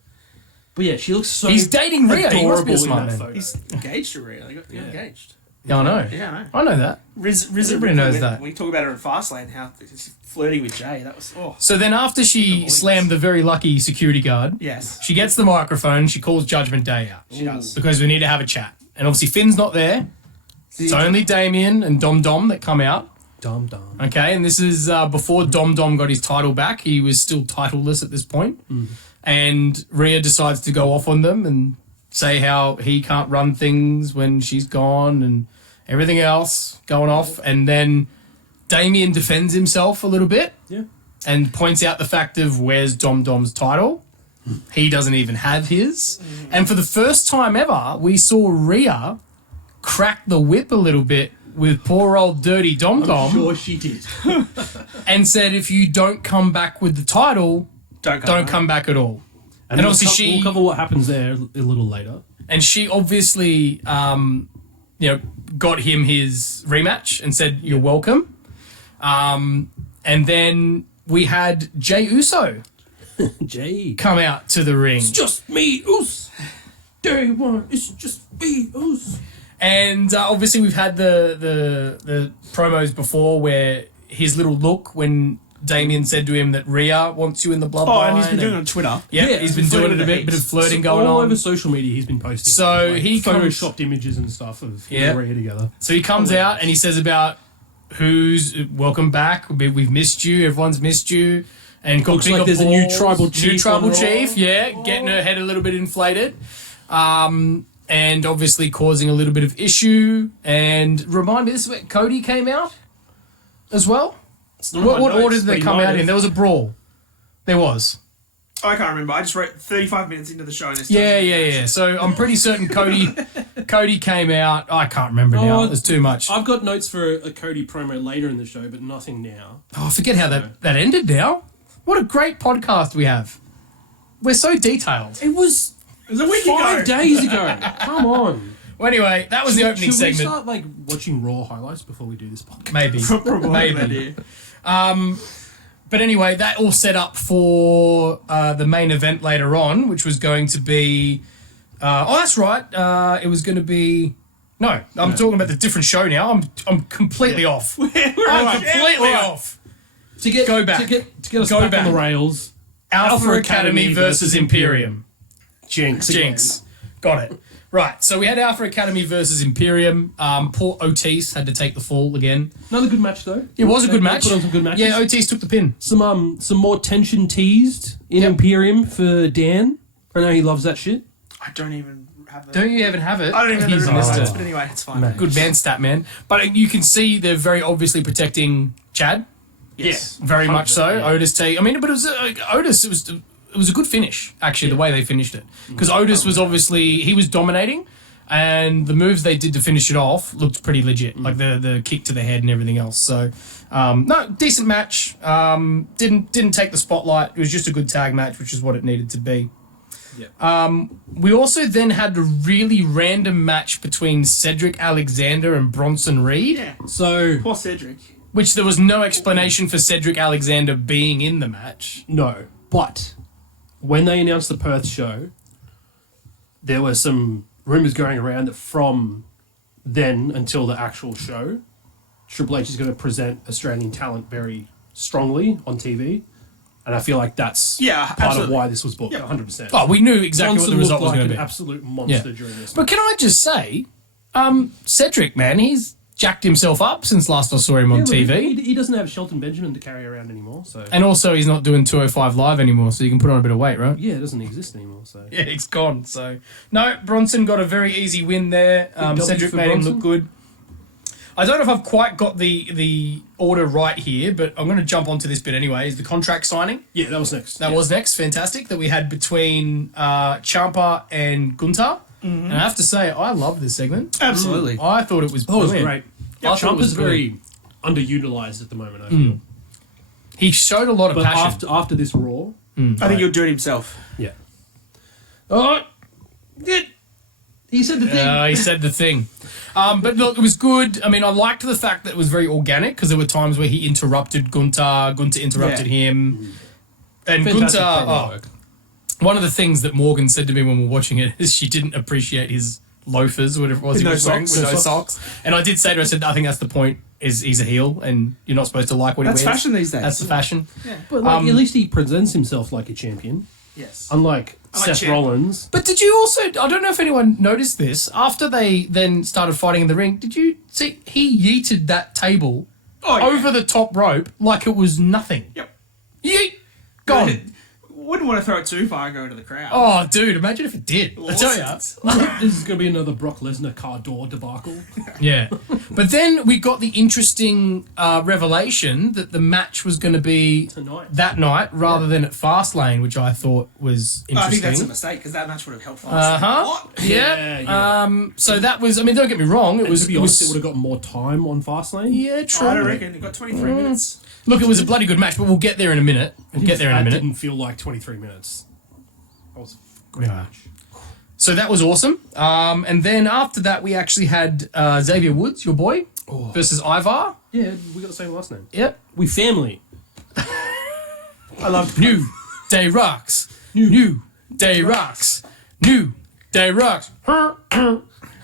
But yeah, she looks so. He's dating Rhea. He must be a adorable in smart that man. photo. He's engaged to Rhea. They got engaged. Yeah, I know. Yeah, I know. I know that. Riz Everybody knows that. We talk about her in Fastlane, how she's flirting with Jay. That was, So then after she slammed the very lucky security guard, yes. she gets the microphone, she calls Judgment Day out. She does. Because we need to have a chat. And obviously Finn's not there. It's only Damien and Dom Dom that come out. Dum dum. Okay, and this is before Dom Dom got his title back. He was still titleless at this point. And Rhea decides to go off on them and say how he can't run things when she's gone and everything else going off. And then Damien defends himself a little bit. Yeah. And points out the fact of where's Dom Dom's title. He doesn't even have his. And for the first time ever, we saw Rhea crack the whip a little bit with poor old dirty Dom Dom Sure, she did. and said, if you don't come back with the title, Don't don't come back at all. And obviously we'll cover what happens there a little later. And she obviously, got him his rematch and said, you're welcome. And then we had Jey Uso Jay. come out to the ring. Just me, Oos. Day one, it's just me, Oos. And obviously we've had the promos before where his little look when Damien said to him that Rhea wants you in the bloodline. Oh, and he's been doing it on Twitter. Yeah, he's been doing it a bit of flirting going all on. over social media. He's been posting. So he comes- photoshopped images and stuff of him Yeah. and Rhea together. So he comes out and he says about welcome back. We've missed you. Everyone's missed you. And got Looks like bigger there's a new balls. tribal chief New tribal on Raw. chief, yeah, getting her head a little bit inflated. And obviously causing a little bit of issue. And remind me, this is where Cody came out as well? What order did they come out in? There was a brawl. There was. I can't remember. I just wrote 35 minutes into the show. And it's Yeah. So I'm pretty certain Cody came out. I can't remember now. Oh, There's too much. I've got notes for a Cody promo later in the show, but nothing now. Oh, I forget how that ended now. What a great podcast we have. We're so detailed. It was It was a week 5 ago. days ago. Come on. Well, anyway, that was the opening Should we segment. start like watching Raw highlights before we do this podcast? Maybe. Probably Maybe. idea. But anyway, that all set up for the main event later on, which was going to be... that's right. It was going to be... No, I'm talking about the different show now. I'm completely off. I'm completely off. To get Go back. to get us Go back, back. on the rails. Alpha Academy versus Imperium. Jinx. Jinx. Got it. Right, so we had Alpha Academy versus Imperium. Poor Otis had to take the fall again. Another good match though. It was a good They match. Put on some good matches. Yeah, Otis took the pin. Some more tension teased in Yep. Imperium for Dan. I know he loves that shit. I don't even have the... Don't you even have it? I don't even have He's the missed notes, it. but anyway, it's fine. Mate. Good man, stat man. But you can see they're very obviously protecting Chad. Yes. Very much so. yeah. Otis but it was Otis. It was a good finish actually. The way they finished it, because Otis was obviously he was dominating, and the moves they did to finish it off looked pretty legit, like the kick to the head and everything else. So, no, decent match. Didn't take the spotlight. It was just a good tag match, which is what it needed to be. We also then had a really random match between Cedric Alexander and Bronson Reed, Yeah. So Poor Cedric. which there was no explanation for Cedric Alexander being in the match. no, but when they announced the Perth show, there were some rumors going around that from then until the actual show, Triple H is going to present Australian talent very strongly on TV. And I feel like that's part absolutely. of why this was booked, 100%. Oh, we knew exactly what the result was like going to an be. absolute monster during this. But can I just say, Cedric, man, he's jacked himself up since last I saw him on TV. He doesn't have Shelton Benjamin to carry around anymore, so... And also, he's not doing 205 Live anymore, so you can put on a bit of weight, right? Yeah, it doesn't exist anymore, so... Yeah, he's gone, so... No, Bronson got a very easy win there. Cedric made him look good. I don't know if I've quite got the order right here, but I'm going to jump onto this bit anyway. Is the contract signing? Yeah, that was next. That was next. Fantastic. That we had between Ciampa and Gunther. And I have to say, I love this segment. Absolutely. I thought it was That was brilliant. great. I thought it was Ciampa's very underutilized at the moment, I feel. He showed a lot of But passion. after this Raw... I think he'll do it himself. Yeah. Oh! He said the thing. He said the thing. But look, it was good. I mean, I liked the fact that it was very organic because there were times where he interrupted Gunther interrupted him. And Fantastic Gunther, promo work. one of the things that Morgan said to me when we were watching it is she didn't appreciate his loafers, whatever it was he was wearing, with no socks. And I did say to her, I said, I think that's the point, is he's a heel and you're not supposed to like what he wears. That's fashion these days. That's the fashion. Yeah. But at least he presents himself like a champion. Yes. Unlike Seth Rollins. But did you also, I don't know if anyone noticed this, after they then started fighting in the ring, did you see he yeeted that table over the top rope like it was nothing? Yep. Yeet! Gone. Wouldn't want to throw it too far going to the crowd. Oh, dude, imagine if it did. I tell ya. This is going to be another Brock Lesnar car door debacle. Yeah. But then we got the interesting revelation that the match was going to be that night rather than at Fastlane, which I thought was interesting. I think that's a mistake because that match would have helped Fastlane. What? Yeah. So that was, I mean, don't get me wrong. It To be honest, it would have got more time on Fastlane. Yeah, true. I don't reckon. It got 23 minutes. Look, it was a bloody good match, but we'll get there in a minute. That didn't feel like 23 minutes. That was a great match. So that was awesome. And then after that, we actually had Xavier Woods, your boy, versus Ivar. Yeah, we got the same last name. Yep. We family. I loved New Day Rocks. New Day Rocks. New Day Rocks.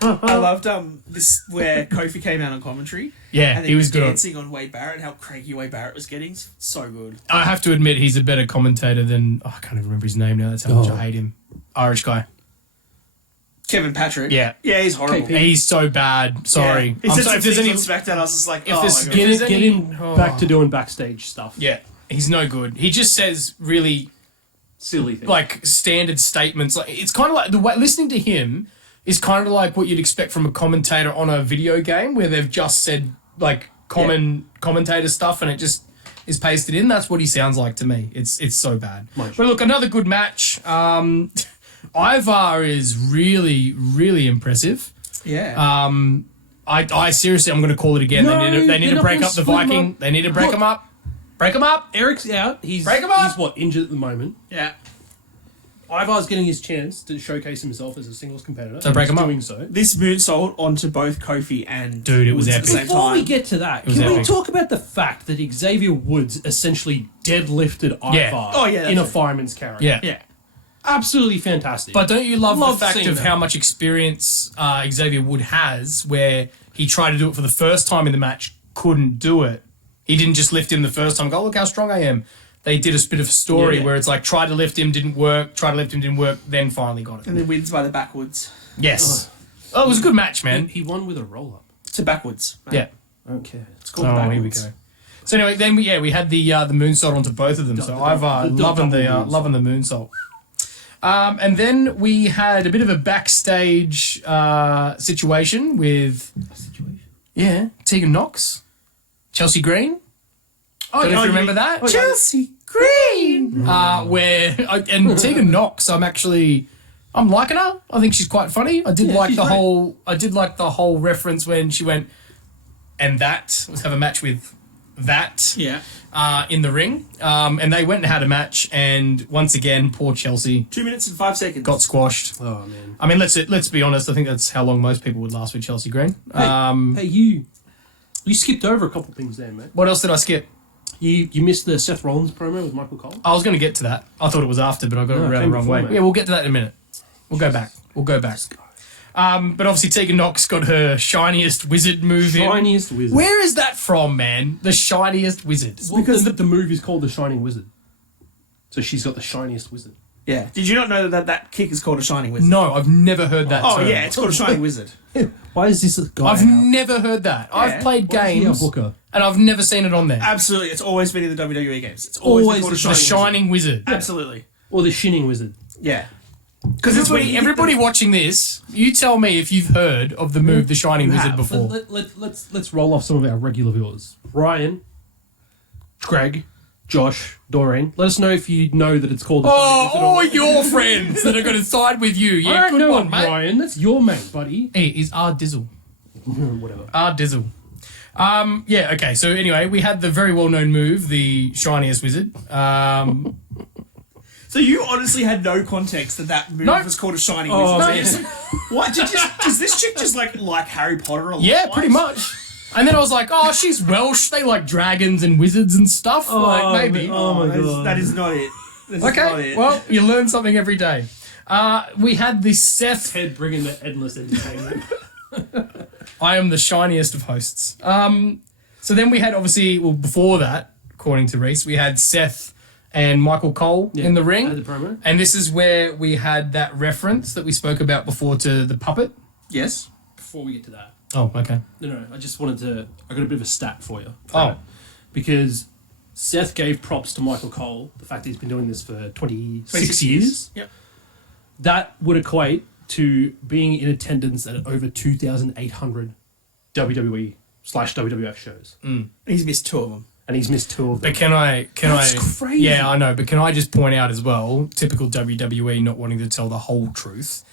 I loved this where Kofi came out on commentary. Yeah, and he was good. Dancing on Wade Barrett, how cranky Wade Barrett was getting. So good. I have to admit, he's a better commentator than... I can't even remember his name now. That's how much I hate him. Irish guy. Kevin Patrick. Yeah. Yeah, he's horrible. He's so bad. Sorry. Yeah. He I'm said sorry some if there's things any... on SmackDown, I was just like, If oh there's- my God. Get him back to doing backstage stuff. Yeah, he's no good. He just says really... Silly things. like standard statements. Like it's kind of like the way listening to him is kind of like what you'd expect from a commentator on a video game where they've just said like common commentator stuff and it just is pasted in. That's what he sounds like to me. It's so bad. But look, another good match. Ivar is really impressive. Yeah. I seriously, I'm going to call it again. No, they need to break up the Viking. They need to break them up. Break them up. Eric's out. He's Break him up. He's injured at the moment. yeah. Ivar's getting his chance to showcase himself as a singles competitor. So break He's him up. doing so. This moonsault onto both Kofi and Dude, it was Woods epic. at the same Before we time. get to that, was can we epic. talk about the fact that Xavier Woods essentially deadlifted Yeah. Ivar Oh, yeah, in a that's it. fireman's carry? Yeah. Yeah. Absolutely fantastic. But don't you love the fact seeing of that. how much experience Xavier Wood has, where he tried to do it for the first time in the match, couldn't do it. He didn't just lift him the first time, go, look how strong I am. They did a bit of a story Yeah. where it's like, tried to lift him, didn't work, tried to lift him, didn't work, then finally got And it. then wins by the backwards. Yes. Oh, it was a good match, man. he won with a roll-up. To backwards. Yeah. I don't care. It's called Oh, backwards. here we go. So anyway, then we had the moonsault onto both of them. So Ivar loving the moonsault. And then we had a bit of a backstage situation with Tegan Knox, Chelsea Green. Don't know if you remember that. Chelsea Green. Where and Tegan Knox, I'm liking her. I think she's quite funny. I did like the whole reference when she went and that let's have a match with that. Yeah. In the ring. And they went and had a match, and once again, poor Chelsea 2 minutes and 5 seconds. got squashed. Oh, man. I mean, let's be honest. I think that's how long most people would last with Chelsea Green. Hey, you skipped over a couple things there, mate. What else did I skip? You missed the Seth Rollins promo with Michael Cole. I was going to get to that. I thought it was after, but I got it No, it around came the wrong before, way. mate. Yeah, we'll get to that in a minute. We'll go back. But obviously, Tegan Knox got her shiniest wizard move in. Shiniest Wizard. Where is that from, man? The shiniest wizard. Well, because the move is called the Shining Wizard. So she's got the shiniest wizard. Yeah. Did you not know that kick is called a shining wizard? No, I've never heard that Oh term. yeah, it's called a shining wizard. Why is this a guy? I've never heard that. I've played games Booker? and I've never seen it on there. Absolutely, it's always been in the WWE games. It's always been called a The shining Shining Wizard. Absolutely. Or the shinning wizard? Yeah. Because it's when Everybody watching this, you tell me if you've heard of the move the Shining Wizard before. Let's roll off some of our regular viewers. Ryan, Greg, Josh, Doreen. Let us know if you know that it's called the Shining Wizard. All your friends that are going to side with you. Yeah, I don't good know one, it, mate. Ryan. That's your mate, buddy. Hey, is R Dizzle. Whatever. R Dizzle. Yeah, okay, so anyway, we had the very well-known move, the Shiniest Wizard. So you honestly had no context that move Nope. was called a shining Oh, wizard. man. What? Does this chick just like Harry Potter a lot? Yeah, pretty much. And then I was like, oh, she's Welsh. They like dragons and wizards and stuff. Like, maybe. Oh my god. That is not it. That is not Okay, it. well, you learn something every day. We had this Seth. Ted bringing the endless entertainment. I am the shiniest of hosts. So then we had, obviously, well, before that, according to Reece, we had Seth and Michael Cole in the ring. I had the promo. And this is where we had that reference that we spoke about before to the puppet. Yes. Before we get to that. Oh, okay. No, I just wanted to... I got a bit of a stat for you. Oh. Because Seth gave props to Michael Cole, the fact that he's been doing this for 26 26 years. Yep. That would equate to being in attendance at over 2,800 WWE/WWF shows. He's missed 2 of them. And he's missed 2 of them. But can I... That's crazy. Yeah, I know. But can I just point out as well, typical WWE not wanting to tell the whole truth.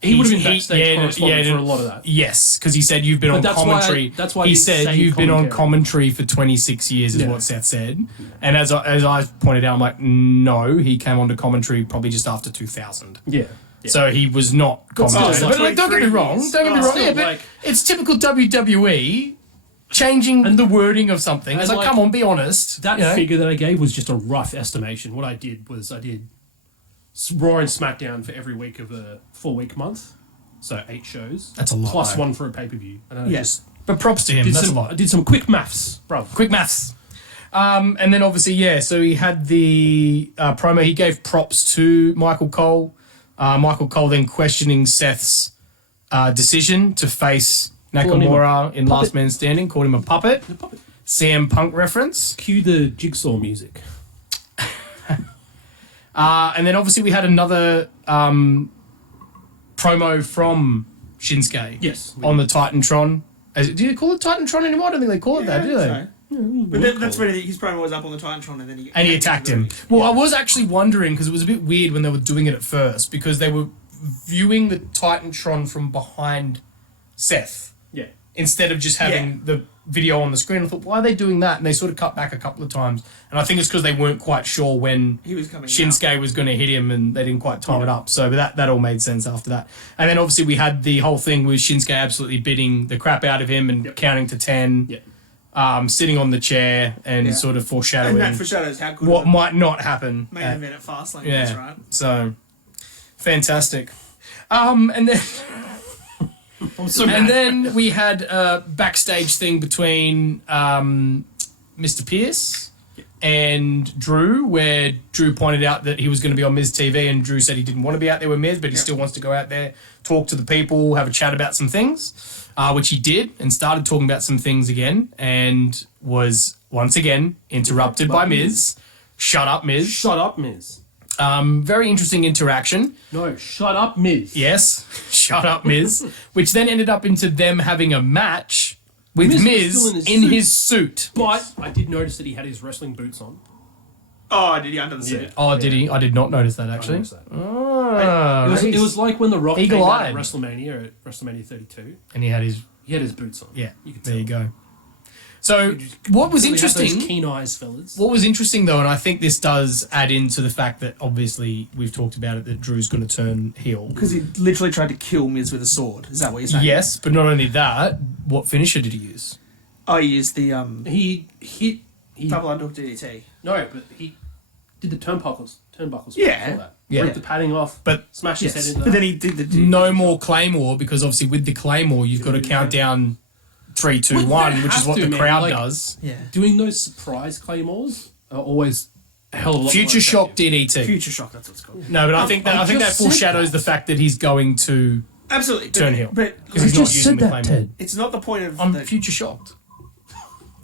He would have been backstage correspondent for a lot of that. Yes, because he said you've been on that's why commentary. that's why I he didn't said say you've been on commentary. commentary for 26 years, is Yeah. what Seth said. And as I pointed out, I'm like, no, he came onto commentary probably just after 2000. Yeah. So he was not commentating. still, But like, don't get me 23 wrong. years. Don't get me wrong. still, Yeah, but like- it's typical WWE changing the wording of something. It's and like, like, come on, be honest. That you know? figure that I gave was just a rough estimation. What I did was I did Raw and SmackDown for every week of a 4-week month. So 8 shows. That's a lot, Plus though. 1 for a pay-per-view. And I Yes. But props to him. did That's a some, lot. I did some quick maths, bro. Quick maths. And then obviously, yeah, so he had the promo. He gave props to Michael Cole. Michael Cole then questioning Seth's decision to face Calling him Nakamura in puppet. Last Man Standing. Called him a puppet. CM Punk reference. Cue the jigsaw music. And then obviously we had another promo from Shinsuke. Yes. On the Titantron. Do you call it Titantron anymore? I don't think they call it that, do they? So. But that's when his promo was up on the Titantron and then he attacked him. Well, I was actually wondering because it was a bit weird when they were doing it at first because they were viewing the Titantron from behind Seth Yeah. instead of just having the video on the screen. I thought, why are they doing that? And they sort of cut back a couple of times. And I think it's because they weren't quite sure when He was coming Shinsuke was going to hit him and they didn't quite time it up. So that all made sense after that. And then obviously we had the whole thing with Shinsuke absolutely beating the crap out of him and counting to 10. Yeah. Sitting on the chair and sort of foreshadowing And that foreshadows how good what of a might not happen. main event at Fastlane yeah. was, right? So fantastic. And then and then we had a backstage thing between Mr. Pierce and Drew, where Drew pointed out that he was going to be on Miz TV, and Drew said he didn't want to be out there with Miz, but he still wants to go out there, talk to the people, have a chat about some things, which he did, and started talking about some things again, and was once again interrupted by Miz. Shut up, Miz. Shut up, Miz. Very interesting interaction. No, shut up, Miz. Yes, shut up, Miz. Which then ended up into them having a match with Miz was Miz still in his in suit. his suit. But I did notice that he had his wrestling boots on. Oh, did he under the suit? Yeah. Oh, did he? I did not notice that, actually. noticed that. Ah, It was like when The Rock came out Eagle-eyed. at WrestleMania 32. and he had his... He had his boots on. Yeah, You could there tell. you go. So, what was He had those interesting... keen eyes, fellas. What was interesting, though, and I think this does add into the fact that, obviously, we've talked about it, that Drew's going to turn heel. Because he literally tried to kill Miz with a sword. Is that what you're saying? Yes, but not only that, what finisher did he use? Oh, he used the He hit. double underhook DDT. No, but he did the turnbuckles. Yeah. before that. Yeah. Ripped the padding off. But smashed his head into But that. then he did the no more Claymore, because obviously with the Claymore, you've got to count down 3, 2, Well, 1, they which is have what to, the man. crowd Like- does. Yeah. Doing those surprise claymores are always a hell of a lot Future more Shock effective. DDT. Future Shock, that's what it's called. No, but I think that just said foreshadows the fact that he's going to Absolutely. turn heel. But because I he's not just using said the that, claim. Ted. it's not the point of I'm the future shocked.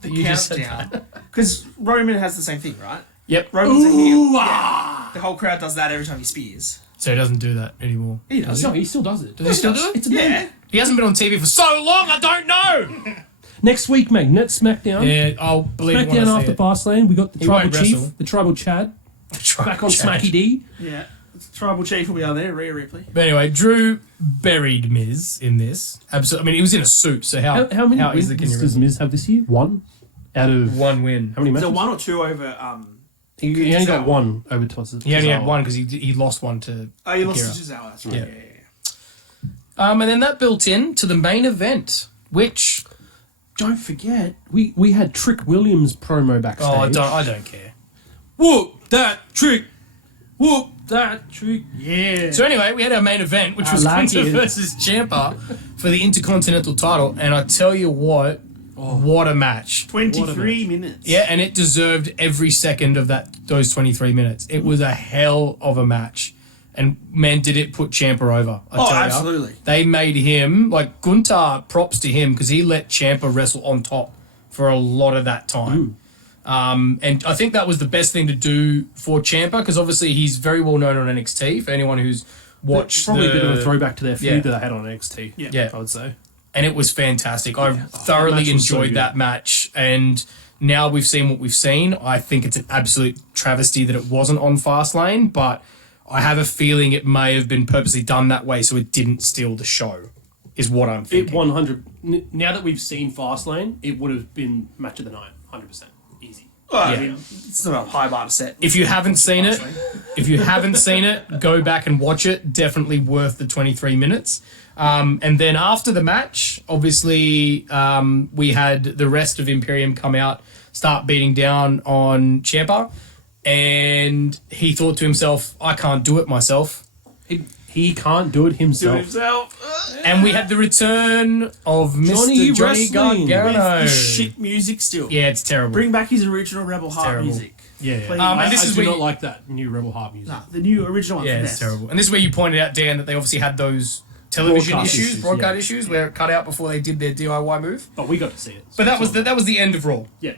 That you just said that. countdown. Because Roman has the same thing, right? Yep. Roman's a heel. Ooh, Yeah. The whole crowd does that every time he spears. So he doesn't do that anymore. He does. No, he still does it. Does he still do it? It's amazing. Yeah. He hasn't been on TV for so long. I don't know. Next week, Magnet SmackDown. Yeah, I'll believe it when SmackDown I see after it. Fastlane. We got the He Tribal won't Chief, wrestle. the Tribal Chad, back on Smacky D. Yeah. Tribal Chief will be on there, Rhea Ripley. But anyway, Drew buried Miz in this. Absolutely. I mean, he was in a suit, so how How many easily wins can you does wrestle? Miz have this year? One out of One win. how many Is matches? there one or two over He only got Tozawa? one over Tozawa. He only had one because he lost one to Oh, you lost Akira. to Tozawa, that's right. Yeah. Yeah. And then that built in to the main event, which Don't forget, we had Trick Williams promo backstage. I don't care. Whoop that trick! Whoop that trick! Yeah. So anyway, we had our main event, which I was like Gunther it. versus Ciampa for the Intercontinental title, and I tell you what a match! 23 minutes. Yeah, and it deserved every second of those 23 minutes. It was a hell of a match. And man, did it put Ciampa over. I tell ya. absolutely. They made him, like Gunther, props to him because he let Ciampa wrestle on top for a lot of that time. And I think that was the best thing to do for Ciampa because obviously he's very well known on NXT for anyone who's watched Probably a bit of a throwback to their feud Yeah. that they had on NXT. Yeah. I would say. and it was fantastic. I match thoroughly was so enjoyed good. that match, and now we've seen what we've seen. I think it's an absolute travesty that it wasn't on Fastlane, but I have a feeling it may have been purposely done that way so it didn't steal the show, is what I'm It thinking. 100. Now that we've seen Fastlane, it would have been match of the night, 100%, easy. Well, Yeah. I mean, it's not a high bar to set. If you haven't seen it, go back and watch it. Definitely worth the 23 minutes. And then after the match, obviously, we had the rest of Imperium come out, start beating down on Ciampa, and he thought to himself, I can't do it myself. He can't do it Do himself. himself. And we had the return of Johnny Mr. Johnny Wrestling. Gargano. With shit music still. Yeah, it's terrible. Bring back his original Rebel Heart terrible. music. Yeah. Please. And I, this I is do where not you- like that new Rebel Heart music. Nah, the new original one's Yeah, the it's best. terrible. And this is where you pointed out, Dan, that they obviously had those television Broadcast issues, issues, broadcast yeah. issues, where it cut out before they did their DIY move. But we got to see it. But that was the end of Raw. Yeah.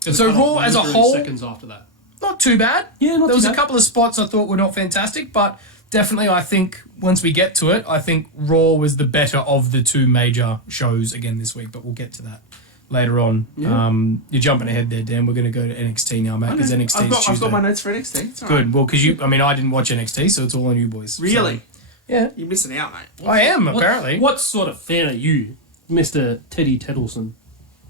So Raw as a 30 whole, seconds after that. not too bad. Yeah, not There too was a bad. couple of spots I thought were not fantastic, but definitely I think once we get to it, I think Raw was the better of the two major shows again this week. But we'll get to that later on. Yeah. You're jumping ahead there, Dan. We're going to go to NXT now, mate, because NXT is Tuesday. I've got my notes for NXT. It's all right. Good. Well, because I didn't watch NXT, so it's all on you boys. So- Really? yeah. You're missing out, mate. I am, apparently. What sort of fan are you, Mr. Teddy Teddleson?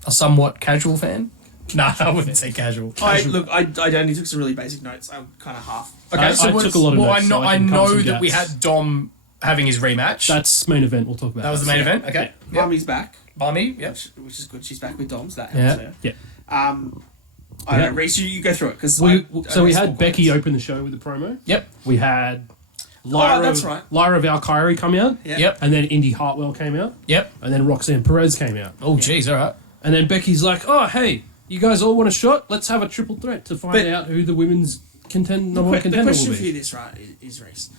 A somewhat casual fan? No, I wouldn't say casual. I only took some really basic notes. I'm kind of half. Okay, I so took a lot of notes, I know, so I can cover I know some that we gaps. had Dom having his rematch. That's main event. We'll talk about That was the main event? Okay. Yep. Mommy's back, Barmy, yep. which is good. She's back with Doms. That Yeah. helps her. Yeah. I don't know, Reece, you go through it because So we had Becky open the show with a promo. Yep. We had Lyra, that's right. Lyra Valkyrie come out. Yeah. Yep. And then Indy Hartwell came out. Yep. And then Roxanne Perez came out. Oh, jeez, all right. And then Becky's like, oh, hey, you guys all want a shot? Let's have a triple threat to find But- out who the women's number one The contender will question for you be. this, right, is Reece.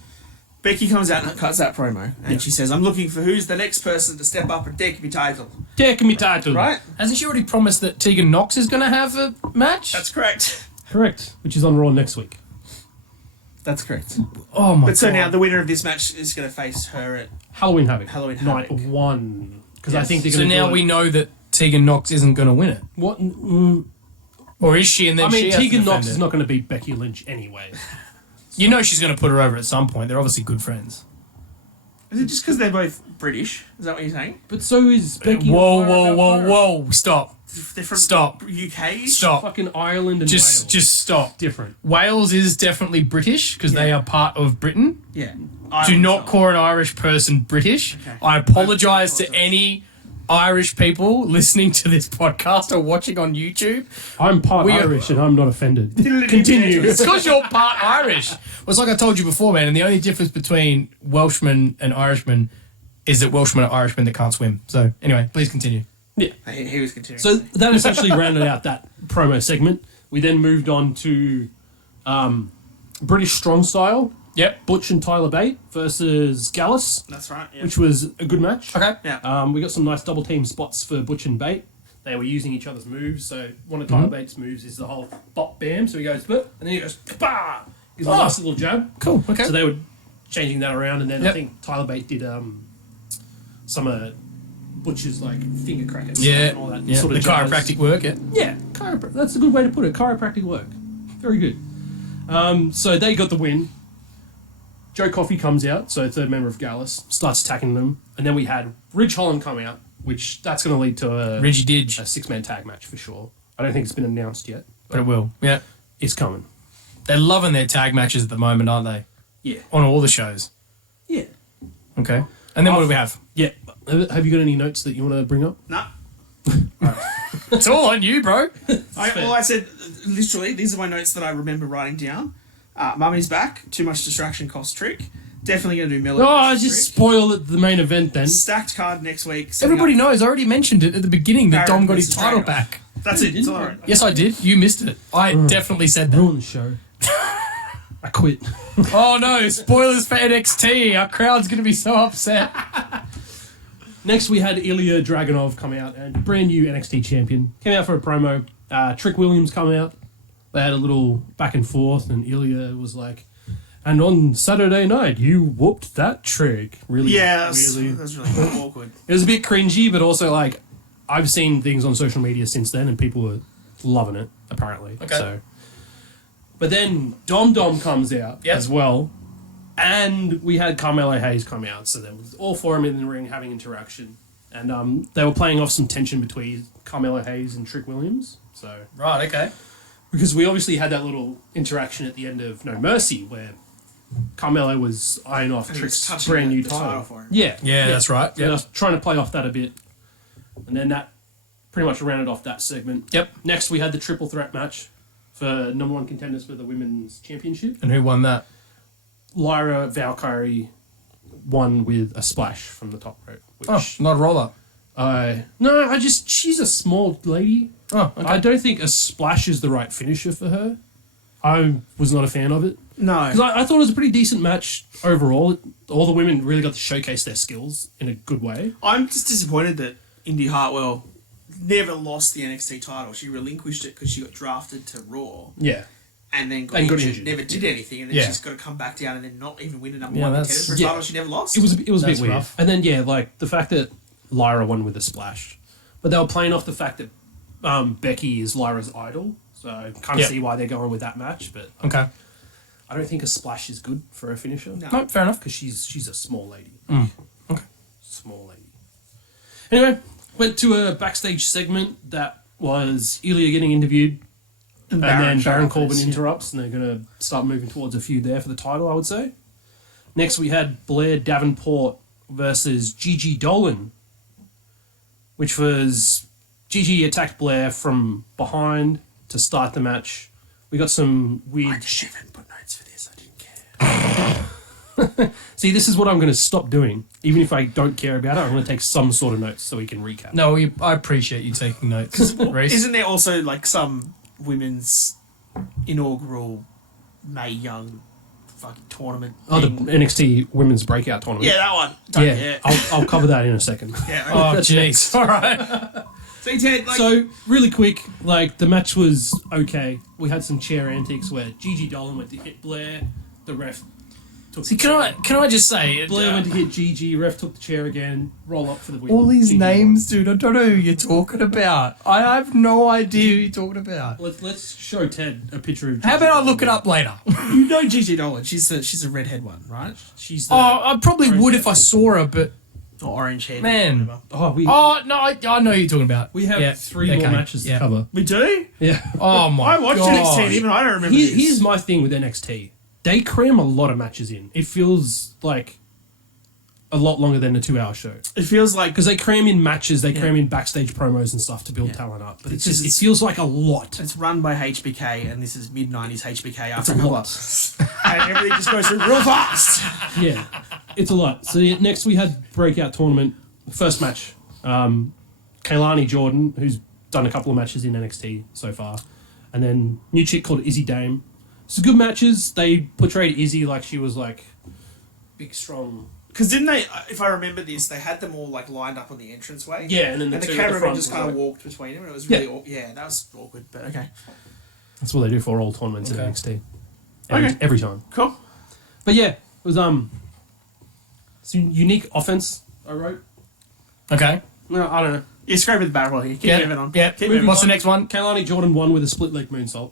Becky comes out and cuts that promo, and she says, "I'm looking for who's the next person to step up and take me title." Take me title. Right? Hasn't she already promised that Tegan Knox is going to have a match? That's correct. Correct. Which is on Raw next week. That's correct. Oh, my But so God. now the winner of this match is going to face her at. Halloween Havoc. Halloween Night Havoc. 1. Because I Yes. think they're So going to now do we it. know that Tegan Knox isn't going to win it. What? Or is she? And then I she mean, has to Tegan defend Knox it? is not going to beat Becky Lynch anyway. You know she's going to put her over at some point. They're obviously good friends. Is it just because they're both British? Is that what you're saying? But so is Becky. Whoa, and Lyra whoa, Valkyrie. whoa, whoa. Stop. They're from Stop. UK. Stop. Fucking Ireland and Wales. Just stop. different. Wales is definitely British because they Yeah. are part of Britain. Yeah. Do not call an Irish person British. Okay. I apologise to apologise. any Irish people listening to this podcast or watching on YouTube. I'm part We are- Irish and I'm not offended. Continue. It's because you're part Irish. Well, it's like I told you before, man, and the only difference between Welshmen and Irishmen is that Welshmen are Irishmen that can't swim. So, anyway, please continue. He was continuing. So that essentially rounded out that promo segment. We then moved on to British Strong Style, Yep. Butch and Tyler Bate versus Gallus, That's right. Yeah. which was a good match. Okay. Yeah. We got some nice double team spots for Butch and Bate. They were using each other's moves. So one of Tyler Bate's moves is the whole bop bam. So he goes split, and then he goes bah. Gives a nice little jab. Cool. Okay. So they were changing that around, and then I Yep. think Tyler Bate did some Butch's like finger crackers. Yeah. And all that Yeah. sort The of jazz. chiropractic work. Yeah. Yeah, that's a good way to put it. Chiropractic work. Very good. So they got the win. Joe Kofi comes out, so third member of Gallus, starts attacking them. And then we had Ridge Holland come out, which that's going to lead to a Reggie Didge. 6-man tag match for sure. I don't think it's been announced yet, But it will. Yeah. it's coming. They're loving their tag matches at the moment, aren't they? Yeah. On all the shows. Yeah. Okay. And then what do we have? Yeah. Have you got any notes that you want to bring up? Nah. It's all on you, bro. I said, literally, these are my notes that I remember writing down. Mummy's back. Too much distraction cost trick. Definitely going to do Miller. Oh, just spoil the main event then. Stacked card next week. setting Everybody up- knows. I already mentioned it at the beginning that Baron Dom got his versus title Dragon. back. That's it. It's all right. Yes, I did. You missed it. I definitely said that. Ruin the show. I quit. Oh no, spoilers for NXT. Our crowd's going to be so upset. Next, we had Ilya Dragunov come out, and brand new NXT champion. Came out for a promo. Trick Williams come out. They had a little back and forth, and Ilya was like, and on Saturday night, you whooped that trick. Really? Yeah, really. that's really awkward. It was a bit cringy, but also like, I've seen things on social media since then, and people were loving it, apparently. Okay. So. But then Dom comes out Yep. as well. And we had Carmelo Hayes come out, so there was all four of them in the ring having interaction, and they were playing off some tension between Carmelo Hayes and Trick Williams. So Right, okay. because we obviously had that little interaction at the end of No Mercy where Carmelo was eyeing off And he was Trick's touching brand new the title. title for him. Yeah, Yeah, that's right. Yeah, I Yep. was trying to play off that a bit, and then that pretty much rounded off that segment. Yep. Next, we had the triple threat match for number one contenders for the women's championship. And who won that? Lyra Valkyrie won with a splash from the top rope. Which Oh, not a roll-up. she's a small lady. Oh, okay. I don't think a splash is the right finisher for her. I was not a fan of it. No. Because I thought it was a pretty decent match overall. All the women really got to showcase their skills in a good way. I'm just disappointed that Indy Hartwell never lost the NXT title. She relinquished it because she got drafted to Raw Yeah. and then got, And got injured, injured. never did anything, and then Yeah. she's got to come back down and then not even win a number Yeah, one that's- contender for a yeah. title she never lost. It was a bit That's weird. rough. And then, like, the fact that Lyra won with a splash. But they were playing off the fact that Becky is Lyra's idol. So I kind of Yep. see why they're going with that match. But Okay. I don't think a splash is good for a finisher. No, fair enough. Because she's a small lady. Okay. Small lady. Anyway, went to a backstage segment that was Ilya getting interviewed, and then showed Baron up Corbin as- interrupts, and they're going to start moving towards a feud there for the title, I would say. Next, we had Blair Davenport versus Gigi Dolan, which was Gigi attacked Blair from behind to start the match. We got some weird shit. Put notes for this. I didn't care. See, this is what I'm going to stop doing. Even if I don't care about it, I'm going to take some sort of notes so we can recap. No, I appreciate you taking notes, Reece. Isn't there also like some women's inaugural Mae Young fucking tournament? Oh, the thing? NXT Women's Breakout Tournament. Yeah, that one. Yeah. I'll cover that in a second. Yeah. Oh, That's jeez. All right. So, Ted, like, So, really quick, like, the match was okay. We had some chair antics where Gigi Dolan went to hit Blair, the ref took See, the can chair. I just say, Blair went to hit Gigi, ref took the chair again, roll up for the win. All these Gigi names, dude, I don't know who you're talking about. I have no idea who you're talking about. won. Let's show Ted a picture of Gigi. how about I look it up later? you know Gigi Dolan. She's a redhead one, right? She's the... Oh, I probably would if I saw her, but Or orange hair. Man. whatever. Oh, oh no, I know who you're talking about. we have Yeah, three okay, more matches yeah. to cover. We do? Yeah. Oh my I watched God. NXT, even I don't remember Here's this. my thing with NXT. They cram a lot of matches in. It feels like a lot longer than a 2-hour show. It feels like Because they cram in matches, they cram in backstage promos and stuff to build talent up. But It's it's just, just- it feels like a lot. it's run by HBK, and this is mid-90s HBK It's after a Colour. lot. And everything just goes through real fast. Yeah, it's a lot. So next we had Breakout Tournament. First match. Kaylani Jordan, who's done a couple of matches in NXT so far. And then new chick called Izzy Dame. Some good matches. They portrayed Izzy like she was like big, strong. Because didn't they, if I remember this, they had them all like lined up on the entranceway? Yeah, and then the two at the cameraman front just was kind of like- walked between them, and it was really, that was awkward, but okay. That's what they do for all tournaments in NXT. Okay. Every time. Cool. But yeah, it was some unique offense I wrote. Okay. No, I don't know. You're scraping the barrel here. Keep moving on. Yeah. Keep moving What's on. the next one? Kailani Jordan won with a split leg moonsault,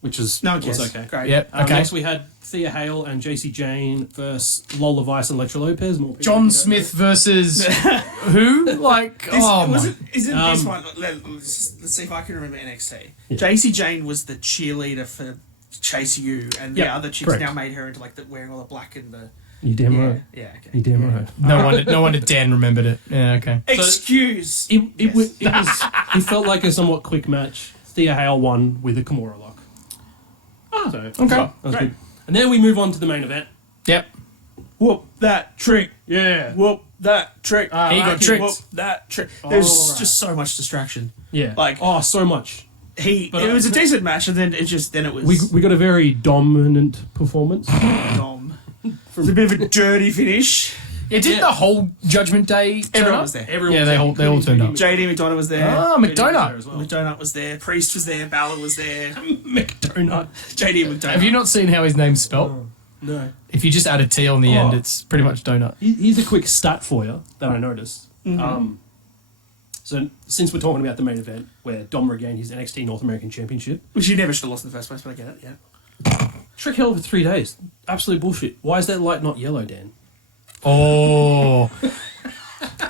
which is No, was yes. okay. Great. Yep. Okay. Next we had Thea Hale and JC Jane versus Lola Vice and Electra Lopez. More people John don't Smith versus who? Like, This, oh my. isn't this one? Let's see if I can remember NXT. JC Jane was the cheerleader for Chase U, and the Yep, other chicks correct. now made her into like wearing all the black and the. You damn Yeah, right. yeah, okay. You damn right. No wonder Dan remembered it. Yeah, okay. Excuse. It felt like a somewhat quick match. Thea Hale won with a Kimura lock. Oh, So Okay. that was Great. good. And then we move on to the main event. Yep. Whoop that trick. Yeah. Whoop that trick. He got tricked. Whoop that trick. There's Alright. just so much distraction. Yeah. Like- oh, so much. It was a decent match, and then it was We got a very dominant performance. Dom. It was a bit of a dirty finish. Yeah, didn't the whole Judgment Day turn Everyone up? was there. Everyone Yeah, they all turned up. JD McDonough was there. Ah, McDonagh. as well. McDonagh was there. Priest was there. Balor was there. McDonagh. JD McDonagh. Have you not seen how his name's spelt? No. If you just add a T on the end, it's pretty much donut. Here's a quick stat for you that I noticed. So since we're talking about the main event, where Dom regained his NXT North American Championship, Which you never should have lost in the first place, but I get it, yeah. Trick held for 3 days. Absolute bullshit. Why is that light not yellow, Dan? Oh.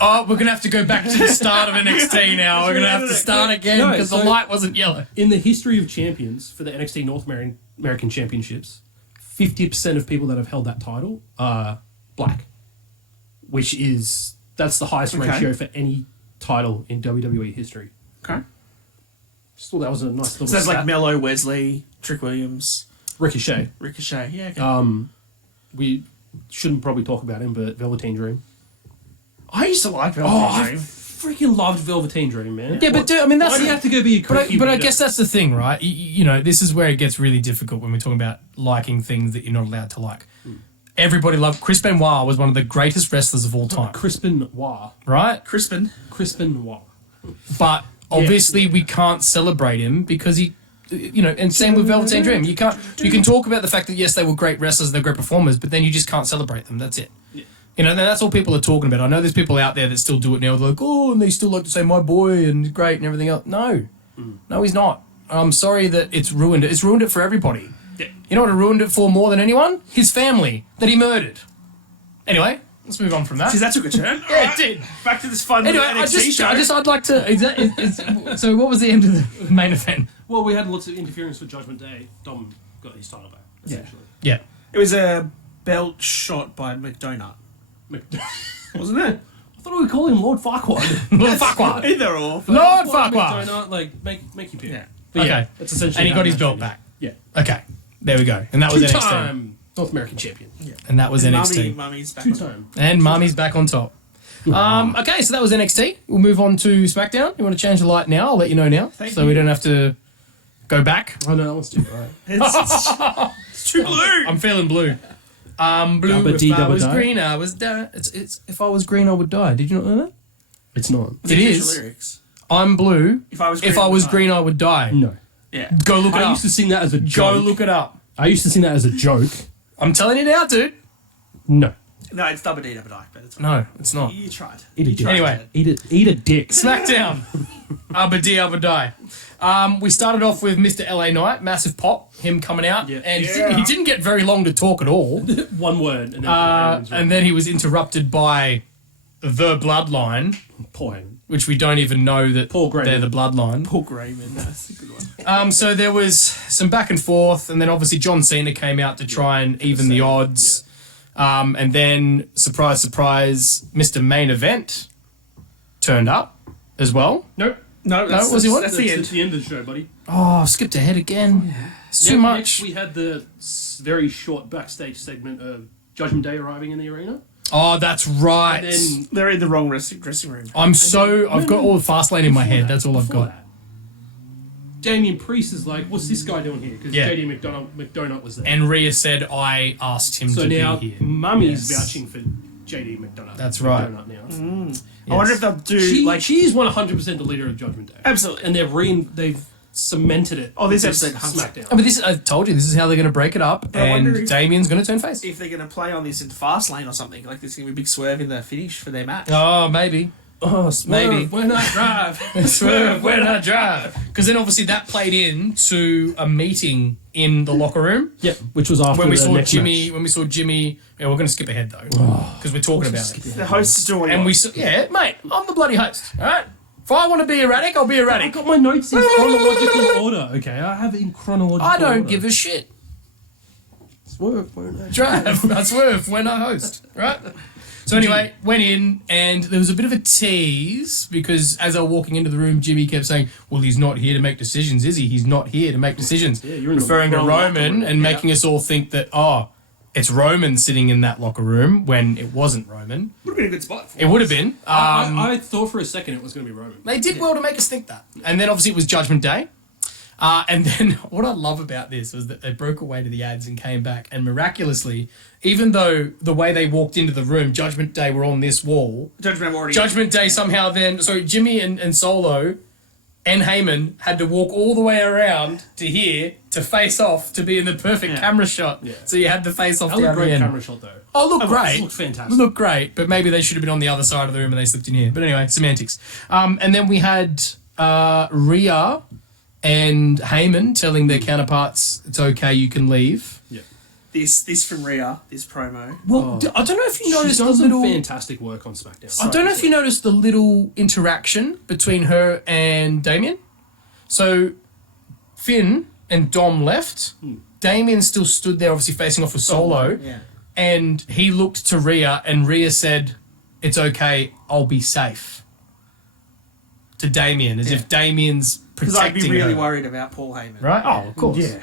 Oh, we're going to have to go back to the start of NXT now. We're going to have to start again No, because so- the light wasn't yellow. In the history of champions for the NXT North American Championships, 50% of people that have held that title are black, that's the highest Okay. ratio for any title in WWE history. Okay. Just thought that was a nice little So that's like stat. Mello, Wesley, Trick Williams, Ricochet. Ricochet. Yeah, okay. We shouldn't probably talk about him, but Velveteen Dream. I used to like Oh, Velveteen I Dream. freaking loved Velveteen Dream, man. Yeah, but dude, I mean, that's Why do you have to go be a But quickie I weirdo? guess that's the thing, right? You know, this is where it gets really difficult when we're talking about liking things that you're not allowed to like. Everybody loved Chris Benoit was one of the greatest wrestlers of all time, Crispin Noir. right? Crispin. Crispin Noir. But obviously we can't celebrate him because he, you know, and same with Velveteen Dream. You can talk about the fact that yes, they were great wrestlers, they're great performers, but then you just can't celebrate them. That's it. Yeah. You know, and that's all people are talking about. I know there's people out there that still do it now. They're like, oh, and they still like to say my boy and great and everything else. No, no, he's not. I'm sorry that it's ruined it. It's ruined it for everybody. Yeah. You know what it ruined it for more than anyone? His family that he murdered. Anyway, let's move on from that. See, that took a turn. Yeah, it did. Back to this fun Anyway, NXT show. I'd like to. So, what was the end of the main event? Well, we had lots of interference for Judgment Day. Dom got his title back, essentially. Yeah. It was a belt shot by McDonagh, wasn't it? I thought we would call him Lord Farquaad. Lord Farquaad. Either or. Lord Farquaad. McDonagh, like, make your pick. Yeah. But yeah, Okay. that's essentially And he how got the his match belt ended. back. Yeah. Okay. There we go. And that was NXT. Two-time North American champion. And that was NXT. Mummy's back on. Two-time. And Mommy's back on top. Okay, so that was NXT. We'll move on to SmackDown. You want to change the light now? I'll let you know now. Thank so you. we don't have to go back. Oh, no, that one's too bright. It's too blue. I'm feeling blue. Blue. Dabba If dee I dabba was die. green, I was die. It's if I was green, I would die. Did you not know that? It's not. It is. Lyrics. I'm blue. If I was green, I would die. No. Yeah. Go look it I up. used to sing that as a Go joke. look it up. I used to sing that as a joke. I'm telling you now, dude. No. No, it's Dabba Dee Dabba Die, but it's No, it's not. You tried. Eat a dick. Anyway. Eat a dick. SmackDown. Abba die. We started off with Mr. LA Knight, massive pop, him coming out, Yeah. and Yeah. he didn't get very long to talk at all. One word. And then he was interrupted by the Bloodline, Poor him. which we don't even know that Paul Grayman. they're the Bloodline. Paul Grayman, that's a good one. So there was some back and forth, and then obviously John Cena came out to try and even the odds. And then, surprise, surprise, Mr. Main Event turned up as well. Nope. No, was he what? That's the end. the end of the show, buddy. Oh, skipped ahead again. It's too much. Next, we had the very short backstage segment of Judgment Day arriving in the arena. Oh, that's right. And then They're in the wrong dressing room. I've got all the Fastlane in my head. That's all I've before got. that, Damien Priest is like, what's this guy doing here? Because Yeah. JD McDonough was there. And Rhea said, I asked him so to now be here. Mummy's Yes. vouching for JD McDonough. That's right. Now. I wonder if they'll do She is 100% the leader of Judgment Day. Absolutely. And they've cemented it. Oh, this with episode, SmackDown. Oh, but I told you, this is how they're going to break it up, I wonder and if- Damien's going to turn face. if they're going to play on this into Fastlane or something. Like there's going to be a big swerve in the finish for their match. Oh, maybe. Oh, Maybe. when I drive. Swerve when I drive. Because then obviously that played into a meeting in the locker room. Yep, which was after When we the saw next Jimmy, match. yeah, we're going to skip ahead though, because we're talking about it. The host is doing what he And we wants. saw, yeah, mate, I'm the bloody host, all right? If I want to be erratic, I'll be I erratic. got my notes in chronological order, okay? I have it in chronological order. I don't give a shit. Swerve when I Drive, I swerve when I host, right? So anyway, went in, and there was a bit of a tease, because as I was walking into the room, Jimmy kept saying, well, he's not here to make decisions, is he? He's not here to make decisions. Yeah, you're in the referring to wrong locker Roman room. and making us all think that, it's Roman sitting in that locker room, when it wasn't Roman. Would have been a good spot. It would have been. I thought for a second it was going to be Roman. They did well to make us think that. And then obviously it was Judgment Day. And then what I love about this was that they broke away to the ads and came back. And miraculously, even though the way they walked into the room, Judgment Day were on this wall, Judgment Day somehow then... So Jimmy and Solo and Heyman had to walk all the way around to here to face off to be in the perfect camera shot. Yeah. So you had the face off That was a down the great end. camera shot, though. Oh, look great. It looked fantastic. Look great, but maybe they should have been on the other side of the room and they slipped in here. But anyway, semantics. And then we had Rhea and Heyman telling their counterparts, it's okay, you can leave. Yeah. This from Rhea, this promo. Well, I don't know if you She's noticed the done some little... fantastic work on SmackDown. I don't know if you noticed the little interaction between her and Damien. So, Finn and Dom left. Damien still stood there, obviously facing off with Solo. Yeah. And he looked to Rhea, and Rhea said, it's okay, I'll be safe. To Damien, as if Damien's Because protecting I'd be really her. worried about Paul Heyman. Right? Oh, of course. Yeah.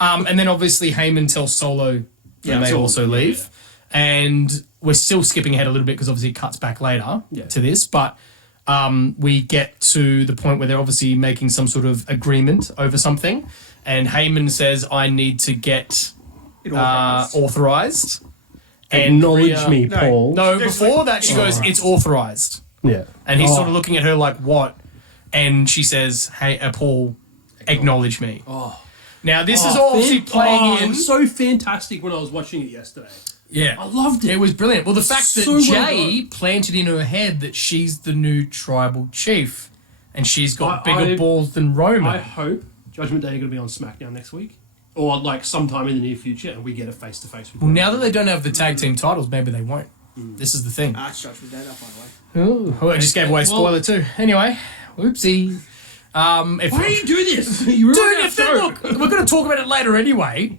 And then obviously Heyman tells Solo they may also leave. And we're still skipping ahead a little bit because obviously it cuts back later to this. But we get to the point where they're obviously making some sort of agreement over something. And Heyman says, I need to get authorized. And Acknowledge Rhea- me, Paul. No, before that she goes, it's authorized. Yeah. And he's sort of looking at her like, what? And she says, hey, Paul, acknowledge me. Now, this is all obviously playing It in. was so fantastic when I was watching it yesterday. Yeah. I loved it. It was brilliant. Well, the fact that So well Jay planted in her head that she's the new tribal chief and she's got bigger balls than Roman. I hope Judgment Day are going to be on SmackDown next week. Or like sometime in the near future and we get a face-to-face with Well, Roman. now that they don't have the tag team titles, maybe they won't. This is the thing. It's Judgment Day, by the way. Ooh, well, I just gave away a spoiler too. Anyway, whoopsie. Why do you do this? You Dude, if they look, we're going to talk about it later anyway.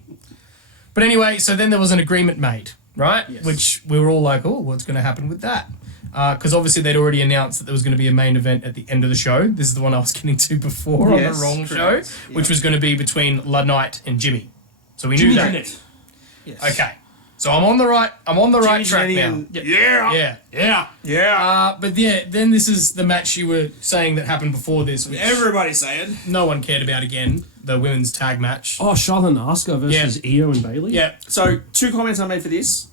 But anyway, so then there was an agreement made, right? Yes. Which we were all like, oh, what's going to happen with that? Because obviously they'd already announced that there was going to be a main event at the end of the show. This is the one I was getting to before on the wrong correct. show, which was going to be between La Knight and Jimmy. So we knew that. Yes. Okay. So I'm on the right track now. Yeah. But yeah, then this is the match you were saying that happened before this, which Everybody's saying. no one cared about again, the women's tag match. Oh, Charlotte and Asuka versus Io and Bayley? Yeah. So, 2 comments I made for this.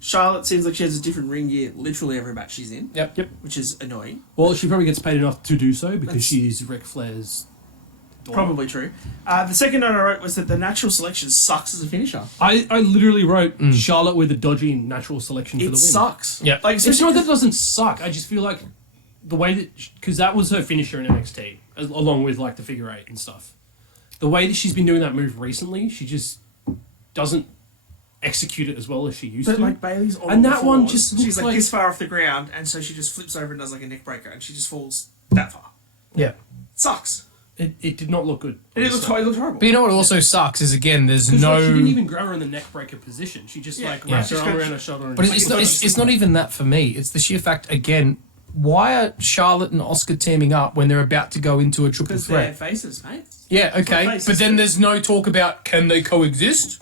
Charlotte seems like she has a different ring gear literally every match she's in. Yep. Which is annoying. Well, she probably gets paid enough to do so because she's Ric Flair's daughter. Probably true. The second note I wrote was that the natural selection sucks as a finisher. I literally wrote Charlotte with a dodgy natural selection for the It win. sucks. Yep. Like, It's especially not that it doesn't suck. I just feel like the way that... Because that was her finisher in NXT, along with like the figure 8 and stuff. The way that she's been doing that move recently, she just doesn't execute it as well as she used But to. like Bailey's on And the that one floor. just she's looks like like- this far off the ground, and so she just flips over and does like a neck breaker, and she just falls that far. Yeah. Sucks. It did not look good. It looked horrible. But you know what also sucks is, again, there's Because no... she didn't even grab her in the neck breaker position. She just like wrapped Yeah. her arm around her shoulder. And But it's not even that for me. It's the sheer fact, again, why are Charlotte and Asuka teaming up when they're about to go into a triple Because they're threat? faces, mate. Yeah, okay. faces But then do. there's no talk about can they coexist?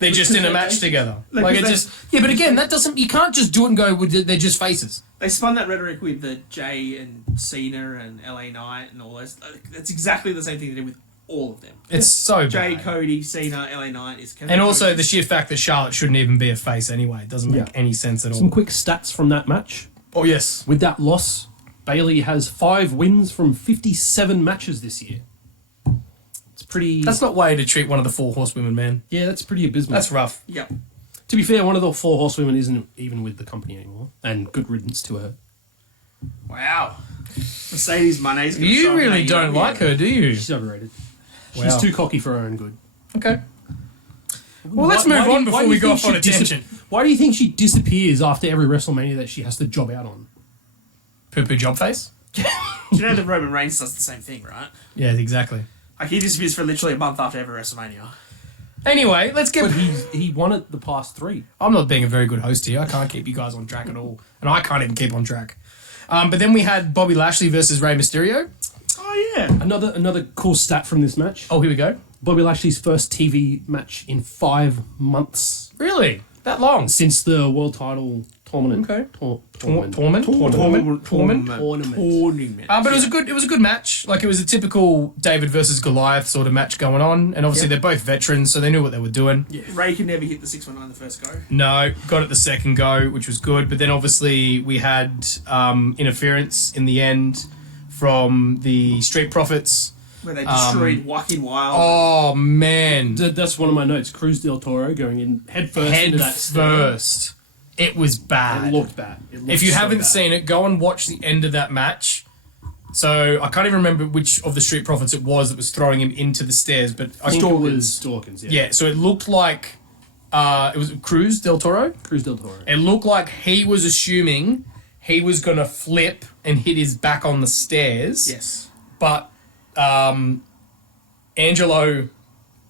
They're just in a match together. Like, It they- just but again, that doesn't. You can't just do it and go. They're just faces. They spun that rhetoric with the Jay and Cena and LA Knight and all those. That's exactly the same thing they did with all of them. It's so Jay, bad. Cody, Cena, LA Knight is. And also the sheer fact that Charlotte shouldn't even be a face anyway. It doesn't make any sense at all. Some quick stats from that match. Oh yes. With that loss, Bayley has 5 wins from 57 matches this year. It's pretty... That's not way to treat one of the 4 horsewomen, man. Yeah, that's pretty abysmal. That's rough. Yep. To be fair, one of the 4 horsewomen isn't even with the company anymore. And good riddance to her. Wow. Mercedes Monet's gonna You show really how don't like her, do you? She's overrated. Wow. She's too cocky for her own good. Okay. Well, let's move on before we go off on a tangent. Why do you think she disappears after every WrestleMania that she has to job out on? Poo-poo job face? You know that Roman Reigns does the same thing, right? Yeah, exactly. Like he disappears for literally a month after every WrestleMania. Anyway, let's get... But he won it the past 3. I'm not being a very good host here. I can't keep you guys on track at all. And I can't even keep on track. But then we had Bobby Lashley versus Rey Mysterio. Oh yeah. Another cool stat from this match. Oh, here we go. Bobby Lashley's first TV match in 5 months Really? That long? since the world title tournament. Okay. Tournament. Tournament. Tournament. But it was a good match. Like, it was a typical David versus Goliath sort of match going on. And obviously they're both veterans, so they knew what they were doing. Yeah. Ray could never hit the 619 the first go. No, got it the second go, which was good. But then obviously we had interference in the end from the Street Profits. Where they destroyed Joaquin Wild. Oh, man. That's one of my notes. Cruz del Toro going in head first into that stair. First. It was bad. It looked bad. It looked If you so haven't bad. seen it, go and watch the end of that match. So I can't even remember which of the Street Profits it was that was throwing him into the stairs, but I think it was Dawkins. Yeah. yeah. So it looked like it was Cruz del Toro. Cruz del Toro. It looked like he was assuming he was gonna flip and hit his back on the stairs. Yes. But Angelo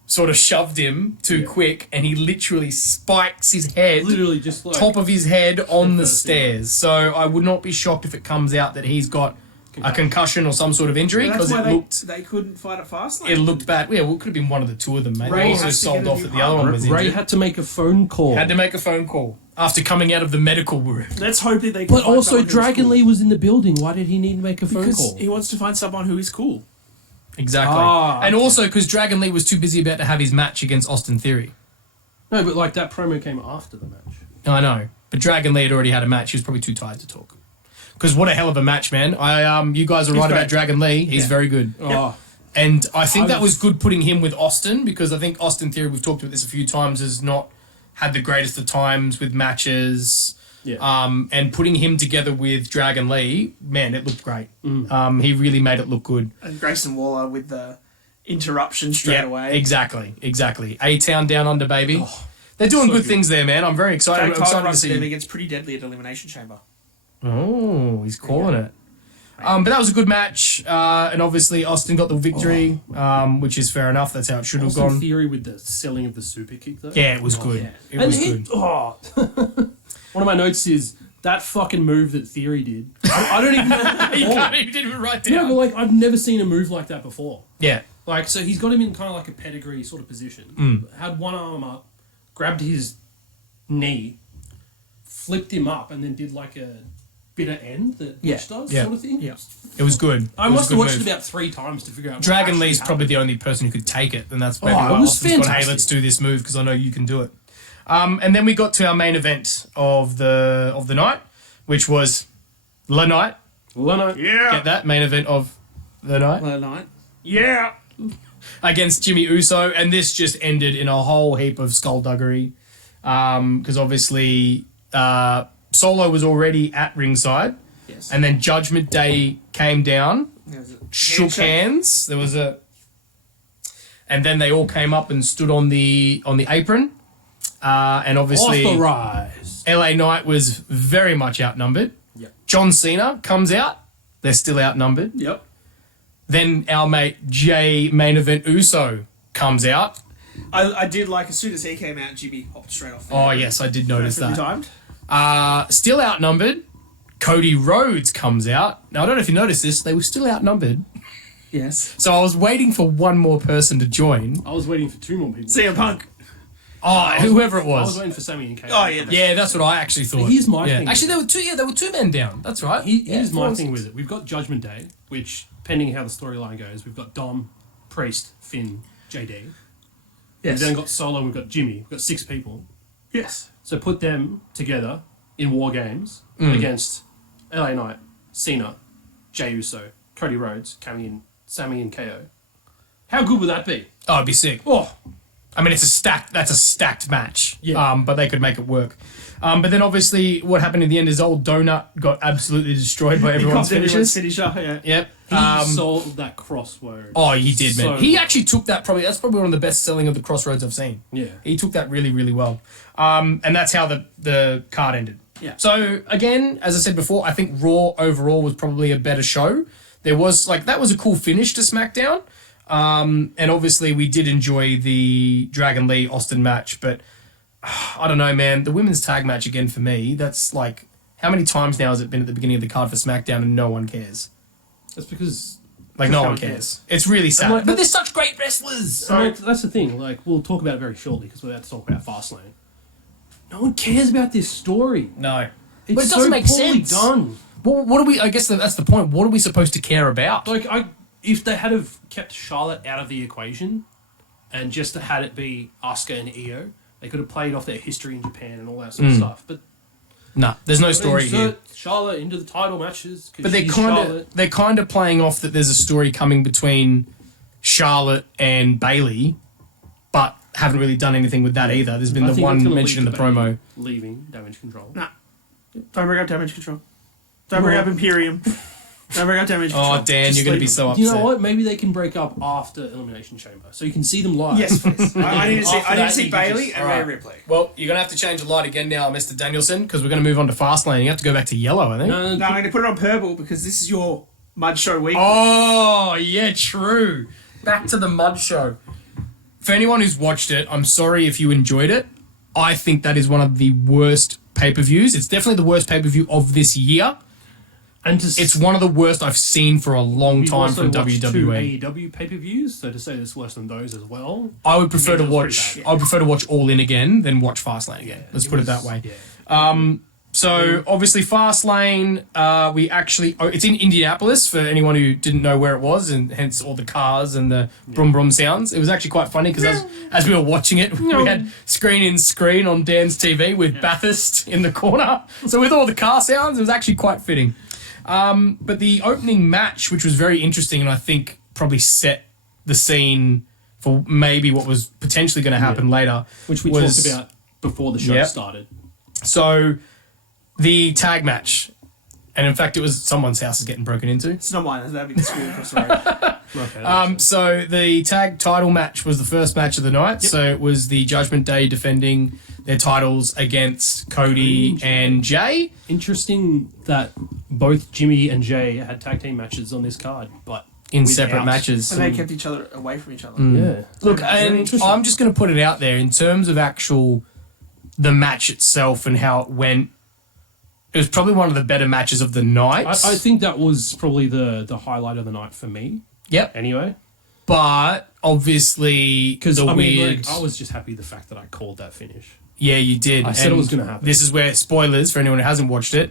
sort of shoved him too quick, and he literally spikes his head. Literally just like Top of his head on the first stairs. So I would not be shocked if it comes out that he's got a concussion or some sort of injury, That's because why they couldn't fight at Fastlane. it looked bad. Yeah, well, it could have been one of the two of them, mate. Ray They also has to sold get a off new that the other one was Ray injured. had to make a phone call. Had to make a phone call after coming out of the medical room. Let's hope that they can But find also someone who's Dragon cool. Lee was in the building. Why did he need to make a phone Because call? he wants to find someone who is cool. Exactly. Ah, And also because Dragon Lee was too busy about to have his match against Austin Theory. No, but like that promo came after the match. I know. But Dragon Lee had already had a match. He was probably too tired to talk. Because what a hell of a match, man. You guys are right great. about Dragon Lee. He's very good. Oh, And I think that was good putting him with Austin, because I think Austin Theory, we've talked about this a few times, has not had the greatest of times with matches. yeah. And putting him together with Dragon Lee, man, it looked great. He really made it look good. And Grayson Waller with the interruption straight away. Exactly. A-Town down under, baby. They're doing so good good. things there, man. I'm very excited. Jack I'm Tyler excited to runs them see. against Pretty Deadly at Elimination Chamber. Oh, he's calling it. But that was a good match, and obviously Austin got the victory, which is fair enough. That's how it should have Austin gone. Theory with the selling of the super kick though. Yeah, it was good. Yeah. It was And good. One of my notes is that fucking move that Theory did. I don't even know. You can't even write Yeah, but down. like I've never seen a move like that before. Yeah. Like, so he's got him in kind of like a pedigree sort of position. Had one arm up, grabbed his knee, flipped him up, and then did like a bitter end that Bush does, Yeah. sort of thing. Yeah. It was good. I It was a must have good watched move. it about 3 times to figure out. Dragon what Lee's actually probably happened. the only person who could take it, and that's maybe Oh, why it was Austin's gone, hey, fantastic. let's do this move because I know you can do it. And then we got to our main event of the night, which was La Night. Leno. Yeah. Get that? Main event of the night Last night. Yeah. against Jimmy Uso, and this just ended in a whole heap of skullduggery, because obviously Solo was already at ringside, Yes. and then Judgment Day came down, There was a shook handshake. hands. There was and then they all came up and stood on the apron, and obviously Authorize. LA Knight was very much outnumbered. Yep. John Cena comes out. They're still outnumbered. Yep. Then our mate Jay Main Event Uso comes out. I did like as soon as he came out, Jimmy hopped straight off. Oh yes, I did notice Perfectly that. timed. Still outnumbered. Cody Rhodes comes out. Now I don't know if you noticed this. They were still outnumbered. Yes. So I was waiting for one more person to join. I was waiting for 2 more people. CM Punk. whoever it I was was. waiting for Sammy and KO. Oh, yeah. Yeah, that's what I actually thought. Here's my yeah. thing. Actually, there were two men down. That's right. Here's my 4 and thing 6. with it. We've got Judgment Day, which, depending how the storyline goes, we've got Dom, Priest, Finn, JD. Yes. We've then got Solo, we've got Jimmy. We've got 6 people. Yes. So put them together in War Games against LA Knight, Cena, Jey Uso, Cody Rhodes, Sammy and KO. How good would that be? Oh, it'd be sick. Oh, I mean, that's a stacked match. Yeah. But they could make it work. But then obviously what happened in the end is old Donut got absolutely destroyed by everyone's finishes. Finisher, yeah. Yep. he sold that crossword. Oh, he did, man. so He well. actually took that that's probably one of the best selling of the Crossroads I've seen. Yeah. He took that really, really well. And that's how the card ended. Yeah. So, again, as I said before, I think Raw overall was probably a better show. There was, that was a cool finish to SmackDown. And obviously we did enjoy the Dragon Lee Austin match, but I don't know, man. The women's tag match again for me, that's how many times now has it been at the beginning of the card for SmackDown and no one cares? That's because No one cares. It's really sad. But they're such great wrestlers. that's the thing. We'll talk about it very shortly because we're about to talk about Fastlane. No one cares about this story. No. It's But it doesn't make poorly sense. done. What are we? I guess that's the point. What are we supposed to care about? If they had have kept Charlotte out of the equation and just had it be Asuka and Io, they could have played off their history in Japan and all that sort of stuff. But Nah, there's no story here. insert Charlotte into the title matches. But they're kind of playing off that there's a story coming between Charlotte and Bailey, but haven't really done anything with that either. There's been the one mentioned in the promo. Leaving Damage Control. Nah. Don't bring up Damage Control. Don't bring up Imperium. Don't bring up Damage Control. Oh, Dan, Just you're going to leave be them. so upset. You know what? Maybe they can break up after Elimination Chamber, so you can see them live. Yes, please. I need to see. After I need to that, see you can Bailey just- and Rhea Ripley. Well, you're going to have to change the light again now, Mr. Danielson, because we're going to move on to Fastlane. You have to go back to yellow, I think. No, No, I'm going to put it on purple because this is your Mud Show week. Oh, yeah, true. Back to the Mud Show. For anyone who's watched it, I'm sorry if you enjoyed it. I think that is one of the worst pay-per-views. It's definitely the worst pay-per-view of this year. and It's one of the worst I've seen for a long we've time also from watched WWE. two AEW pay-per-views, so to say it's worse than those as well. I would prefer to it was watch. pretty bad. I would prefer to watch All In again than watch Fastlane again. Let's put it that way. Yeah. So obviously Fastlane, we actually it's in Indianapolis for anyone who didn't know where it was, and hence all the cars and the brum brum sounds. It was actually quite funny because as we were watching it, we had screen on Dan's TV with Bathurst in the corner. So with all the car sounds, it was actually quite fitting. But the opening match, which was very interesting, and I think probably set the scene for maybe what was potentially going to happen later, Which we was, talked about before the show Yep. started. So the tag match, and in fact, it was someone's house is getting broken into. It's not mine. That'd be the school across the road. Okay, So the tag title match was the first match of the night. So it was the Judgment Day defending their titles against Cody and Jay. interesting that both Jimmy and Jay had tag team matches on this card, but In without- separate matches. And they kept each other away from each other. Yeah. Look, Very and interesting. I'm just going to put it out there in terms of the match itself and how it went. It was probably one of the better matches of the night. I think that was probably the highlight of the night for me. Yep. Anyway, But obviously, because the I mean, weird. I was just happy the fact that I called that finish. Yeah, you did. I said it And was gonna happen. This is where, spoilers for anyone who hasn't watched it,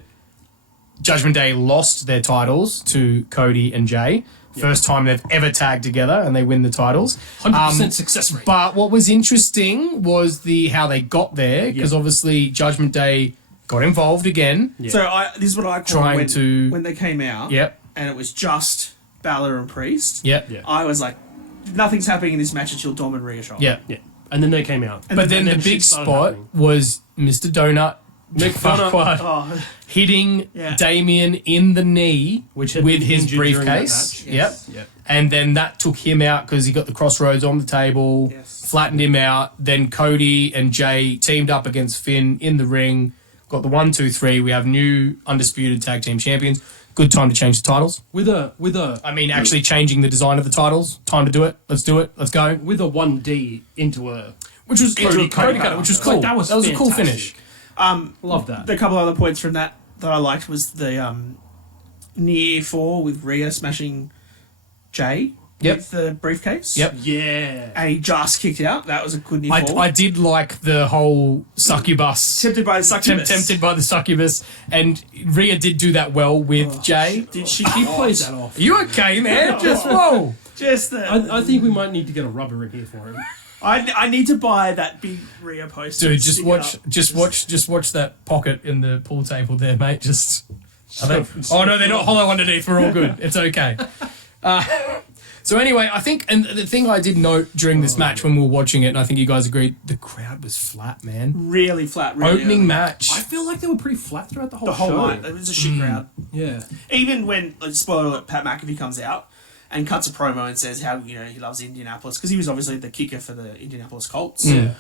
Judgment Day lost their titles to Cody and Jay. First time they've ever tagged together, and they win the titles. 100% success rate. But what was interesting was how they got there, because obviously Judgment Day got involved again. Yeah. So this is what I call Trying to- when they came out. Yep. And it was just Balor and Priest. Yep. Yeah. I was like, nothing's happening in this match until Dom and Rhea show up. Yep. Yeah, and then they came out. And But then the shit big started spot happening. was Mr. Donut, Mick Fuckwad, Oh, hitting Yeah. Damien in the knee Which had with been his injured during that briefcase. match. Yep. Yep. And then that took him out because he got the crossroads on the table, Yes. flattened him out. Then Cody and Jay teamed up against Finn in the ring, got the 1, 2, 3. We have new undisputed tag team champions. Good time to change the titles. With a I mean, actually changing the design of the titles. Time to do it. Let's do it. Let's go. 1D into a Which was Cody cutter, which was Like, cool. that was a cool fantastic. finish. love that. the couple other points from that I liked was the near fall with Rhea smashing Jay. Yep. with the briefcase. Yep. Yeah. And he just kicked out. That was a good near fall. I did like the whole succubus. Tempted by the succubus. Tempted by the succubus. And Rhea did do that well with Jay. Did she? He plays that off. Are you okay, man? Just whoa. Just the. I think we might need to get a rubber in here for him. I need to buy that big Rhea poster. Dude, and just stick it watch, up. just watch that pocket in the pool table there, mate. Just. Are they, oh no, they're not hollow underneath. We're all good. It's okay. So anyway, I think, and the thing I did note during this match when we were watching it, and I think you guys agreed, the crowd was flat, man. Really flat. Really Opening early. match. I feel like they were pretty flat throughout the whole The whole show. night. It was a shit crowd. Yeah. Even when, spoiler alert, Pat McAfee comes out and cuts a promo and says how he loves Indianapolis because he was obviously the kicker for the Indianapolis Colts. Yeah.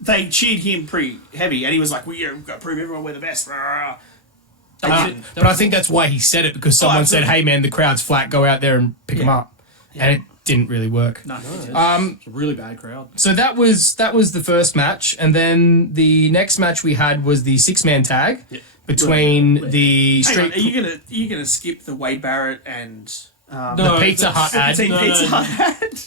They cheered him pretty heavy, and he was like, "We've got to prove everyone we're the best." Rah, rah, rah. They didn't. But I think that's why he said it, because someone said, absolutely. "Hey man, the crowd's flat. Go out there and pick them up," and it didn't really work. No. It's a really bad crowd. So that was the first match, and then the next match we had was the 6-man tag between the Hang on, street. are you gonna skip the Wade Barrett and the Pizza Hut ad. Pizza Hut ad?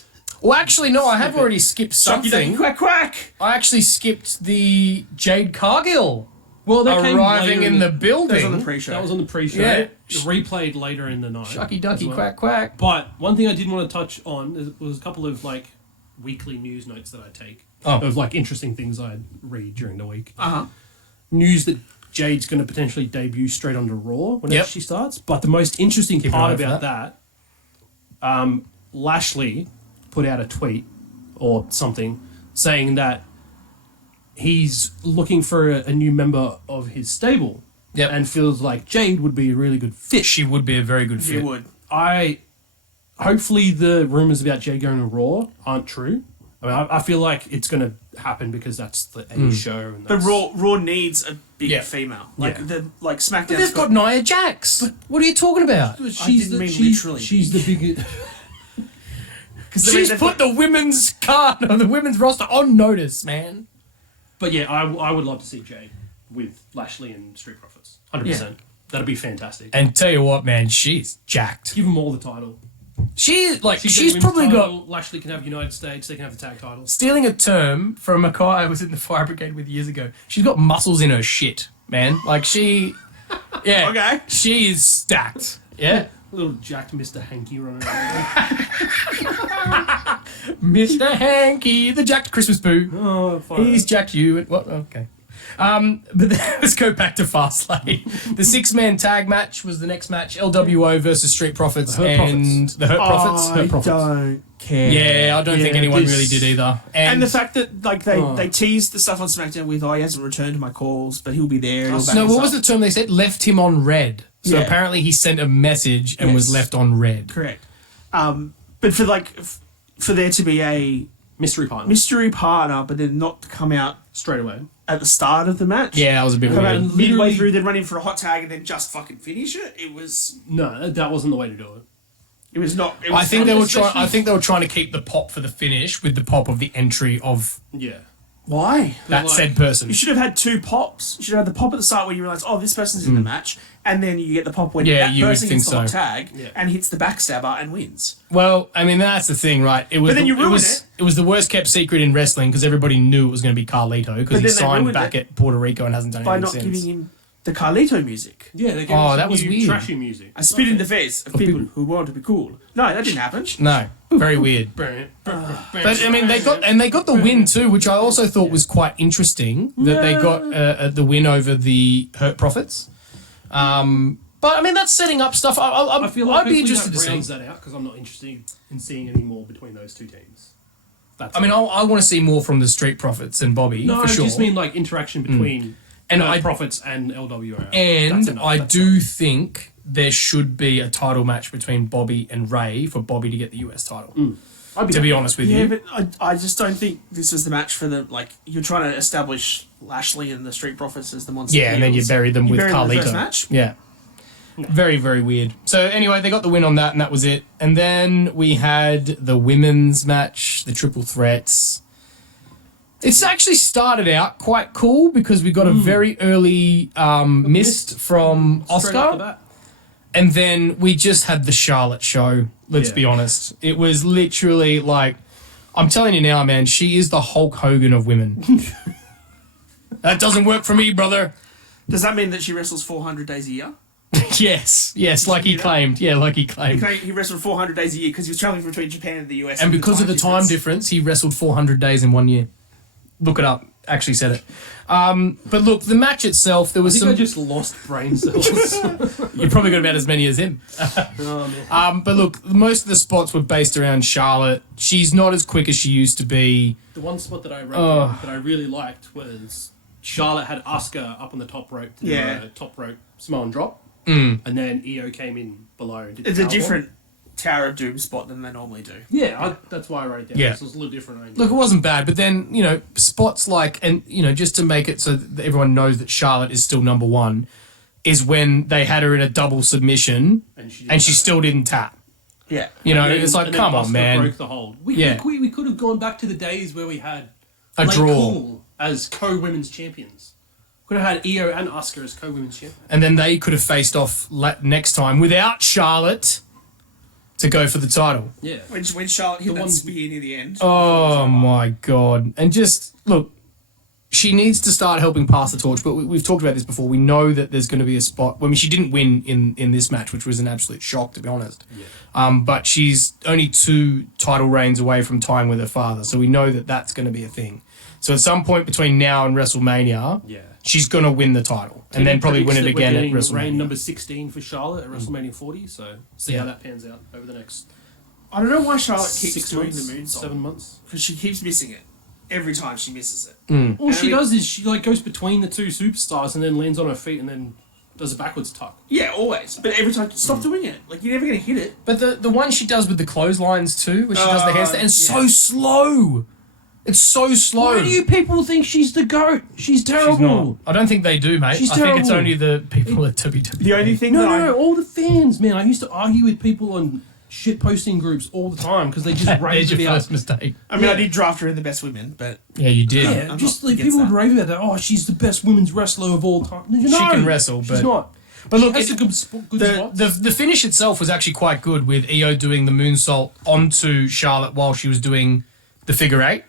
Well, actually, no, I have already skipped Ducky, something. quack quack. I actually skipped the Jade Cargill Well, that came arriving later in the That was building. on the pre-show. That was on the pre-show. Yeah. It replayed later in the night. Shucky ducky as well. quack quack. But one thing I did want to touch on was a couple of weekly news notes that I take of interesting things I read during the week. News that Jade's going to potentially debut straight onto Raw whenever she starts. But the most interesting Keep an part eye for about that, Lashley put out a tweet or something saying that he's looking for a new member of his stable. Yep. And feels like Jade would be a really good fit. She would be a very good fit. You would. Hopefully the rumors about Jade going to Raw aren't true. I mean, I feel like it's going to happen because that's the A show. And But that's, Raw needs a big Yeah. female. Yeah. SmackDown. But they've got Nia Jax. What are you talking about? didn't mean literally She's the biggest. She's put the women's card on the women's roster on notice, man. But yeah, I would love to see Jade with Lashley and Street Profits. 100%. That'd be fantastic. And tell you what, man, she's jacked. Give them all the title. She's She can she's get the probably women's got, title, Lashley can have United States. They can have the tag titles. stealing a term from a guy I was in the fire brigade with years ago. She's got muscles in her shit, man. Like she, yeah, Okay. she is stacked. Yeah, Little jacked Mr. Hanky running around. Mr. Hanky, the jacked Christmas boo. Oh, fine. He's jacked you. And what? Okay. But let's go back to Fastlane. The 6-man tag match was the next match. LWO versus Street Profits Hurt and the Hurt Profits. I don't care. Yeah, I don't think anyone really did either. And the fact that they teased the stuff on SmackDown with, he hasn't returned my calls, but he'll be there. And he'll back no, us what was up. the term they said? Left him on red. So Yeah. apparently he sent a message and was Yes. left on red. Correct. But for there to be a Mystery partner. mystery partner, but then not to come out Straight away. at the start of the match. Yeah, that was a bit Come out weird. midway Literally- through, then run in for a hot tag, and then just fucking finish it. It was No, that wasn't the way to do it. not. It was I think they were trying. especially- I think they were trying to keep the pop for the finish with the pop of the entry of Yeah. Why? that like- said person. You should have had two pops. You should have had the pop at the start where you realise, this person's in the match, and then you get the pop when Yeah, that you would person think hits the hot so. tag Yeah. and hits the backstabber and wins. Well, I mean that's the thing, right? It was. But then you ruin it. It was the worst kept secret in wrestling because everybody knew it was going to be Carlito because But he then they signed ruined back it at Puerto Rico and hasn't done By anything not since. giving him the Carlito music. Yeah, they gave Oh, us that was new weird. trashy music. I spit in the face of people who want to be cool. No, that didn't happen. No, very weird. But I mean, they got the win too, which I also thought was quite interesting that they got the win over the Hurt Profits. But I mean, that's setting up stuff. I feel like I'd be interested to that see. rounds that out because I'm not interested in seeing any more between those two teams. That's I mean, I want to see more from the Street Profits and Bobby no, for I sure. just mean interaction between And I- Profits and LWO. And That's enough. I That's do enough. think there should be a title match between Bobby and Ray for Bobby to get the US title. I'd be To be down. honest with Yeah, you. but I just don't think this is the match for the you're trying to establish Lashley and the Street Profits as the monster. Yeah, and then you heels. bury them You with bury them in the Carlito. first match. Yeah. Very, very weird. So anyway, they got the win on that, and that was it. And then we had the women's match, the triple threats. It's actually started out quite cool because we got a very early mist from Straight off the Oscar. bat. And then we just had the Charlotte show. Let's be honest. It was literally like, I'm telling you now, man, she is the Hulk Hogan of women. That doesn't work for me, brother. Does that mean that she wrestles 400 days a year? Yes, like he claimed. Yeah, like he claimed. He wrestled 400 days a year because he was traveling between Japan and the US. And because of the time difference, he wrestled 400 days in 1 year. Look it up. Actually said it. But look, the match itself, there was I just lost brain cells. You probably got about as many as him. But look, most of the spots were based around Charlotte. She's not as quick as she used to be. The one spot that I wrote that I really liked was Charlotte had Asuka up on the top rope to do a top rope Samoan drop. And then EO came in below and did It's the a powerbomb. different Tower of Doom spot than they normally do. Yeah, that's why I wrote it down. Yeah. So it's a little different. Look, it wasn't bad, but then, spots like, and, just to make it so that everyone knows that Charlotte is still number one, is when they had her in a double submission and she still didn't tap. Yeah. It's like, come on, Asuka man. broke the hold. We could have gone back to the days where we had A Blake draw. Cool as co-women's champions. Could have had EO and Asuka as co-women's champions. And then they could have faced off next time without Charlotte to go for the title. Yeah. When Charlotte hit that spear near the end. Oh, my God. And just, look, she needs to start helping pass the torch, but we've talked about this before. We know that there's going to be a spot. I mean, she didn't win in this match, which was an absolute shock, to be honest. Yeah. But she's only 2 title reigns away from tying with her father, so we know that that's going to be a thing. So at some point between now and WrestleMania, she's going to win the title, and then probably win it again at WrestleMania. Reign number 16 for Charlotte at WrestleMania 40, so see how that pans out over the next I don't know why Charlotte keeps 6 doing months, the moonsault. 7 months. Because she keeps missing it. Every time she misses it. All she does is she goes between the 2 superstars and then lands on her feet and then does a backwards tuck. Yeah, always. But every time, stop doing it. Like, you're never going to hit it. But the one she does with the clotheslines too, where she does the handstand, and it's so slow. It's so slow. Why do you people think she's the GOAT? She's terrible. She's not. I don't think they do, mate. She's I think it's terrible. only the people at WWE. The only thing No, all the fans, man. I used to argue with people on shit posting groups all the time because they just There's rave your about. first mistake. I mean, I did draft her in the best women, but... Yeah, you did. Yeah, I'm just not like against people would that. rave about that. Oh, she's the best women's wrestler of all time. No, She can wrestle, she's but... not. But look, She has a good spot. the finish itself was actually quite good with Io doing the moonsault onto Charlotte while she was doing the figure 8.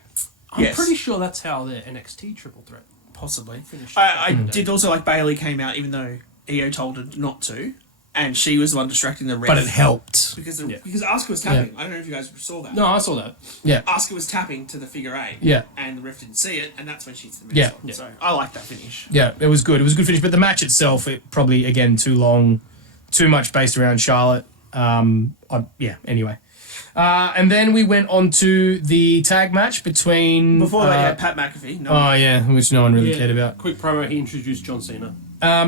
I'm Yes. pretty sure that's how their NXT triple threat Possibly. finished. I did also like Bailey came out, even though EO told her not to, and she was the one distracting the ref. But it helped. Because Asuka was tapping. I don't know if you guys saw that. No, I saw that. Yeah. Asuka was tapping to the figure 8. Yeah. And the ref didn't see it, and that's when she hits the Yeah. moonsault. So I like that finish. Yeah, it was good. It was a good finish. But the match itself, it probably, again, too long, too much based around Charlotte. Anyway. And then we went on to the tag match between... Before that, you had Pat McAfee. No, Oh, yeah, which no one really cared about. Quick promo, he introduced John Cena.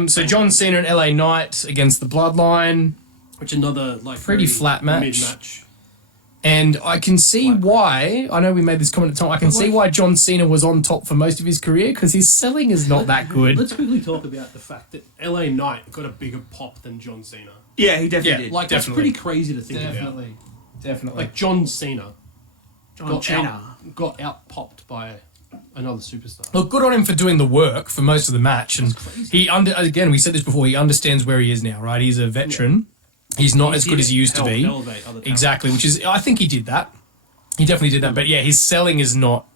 So John Cena and LA Knight against the Bloodline. Which another, Pretty very flat match. mid-match. And I can see why, I know we made this comment at the time, I can see why John Cena was on top for most of his career, because his selling is not that good. Let's quickly talk about the fact that LA Knight got a bigger pop than John Cena. Yeah, he definitely did. Like, Definitely. that's pretty crazy to think about. Definitely. Like, John Cena John Cena. got out-popped by another superstar. Look, good on him for doing the work for most of the match. And again, we said this before, he understands where he is now, right? He's a veteran. He's not as good as he used to be. Elevate other talent. Exactly, which is, I think he did that. He definitely did that. But yeah, his selling is not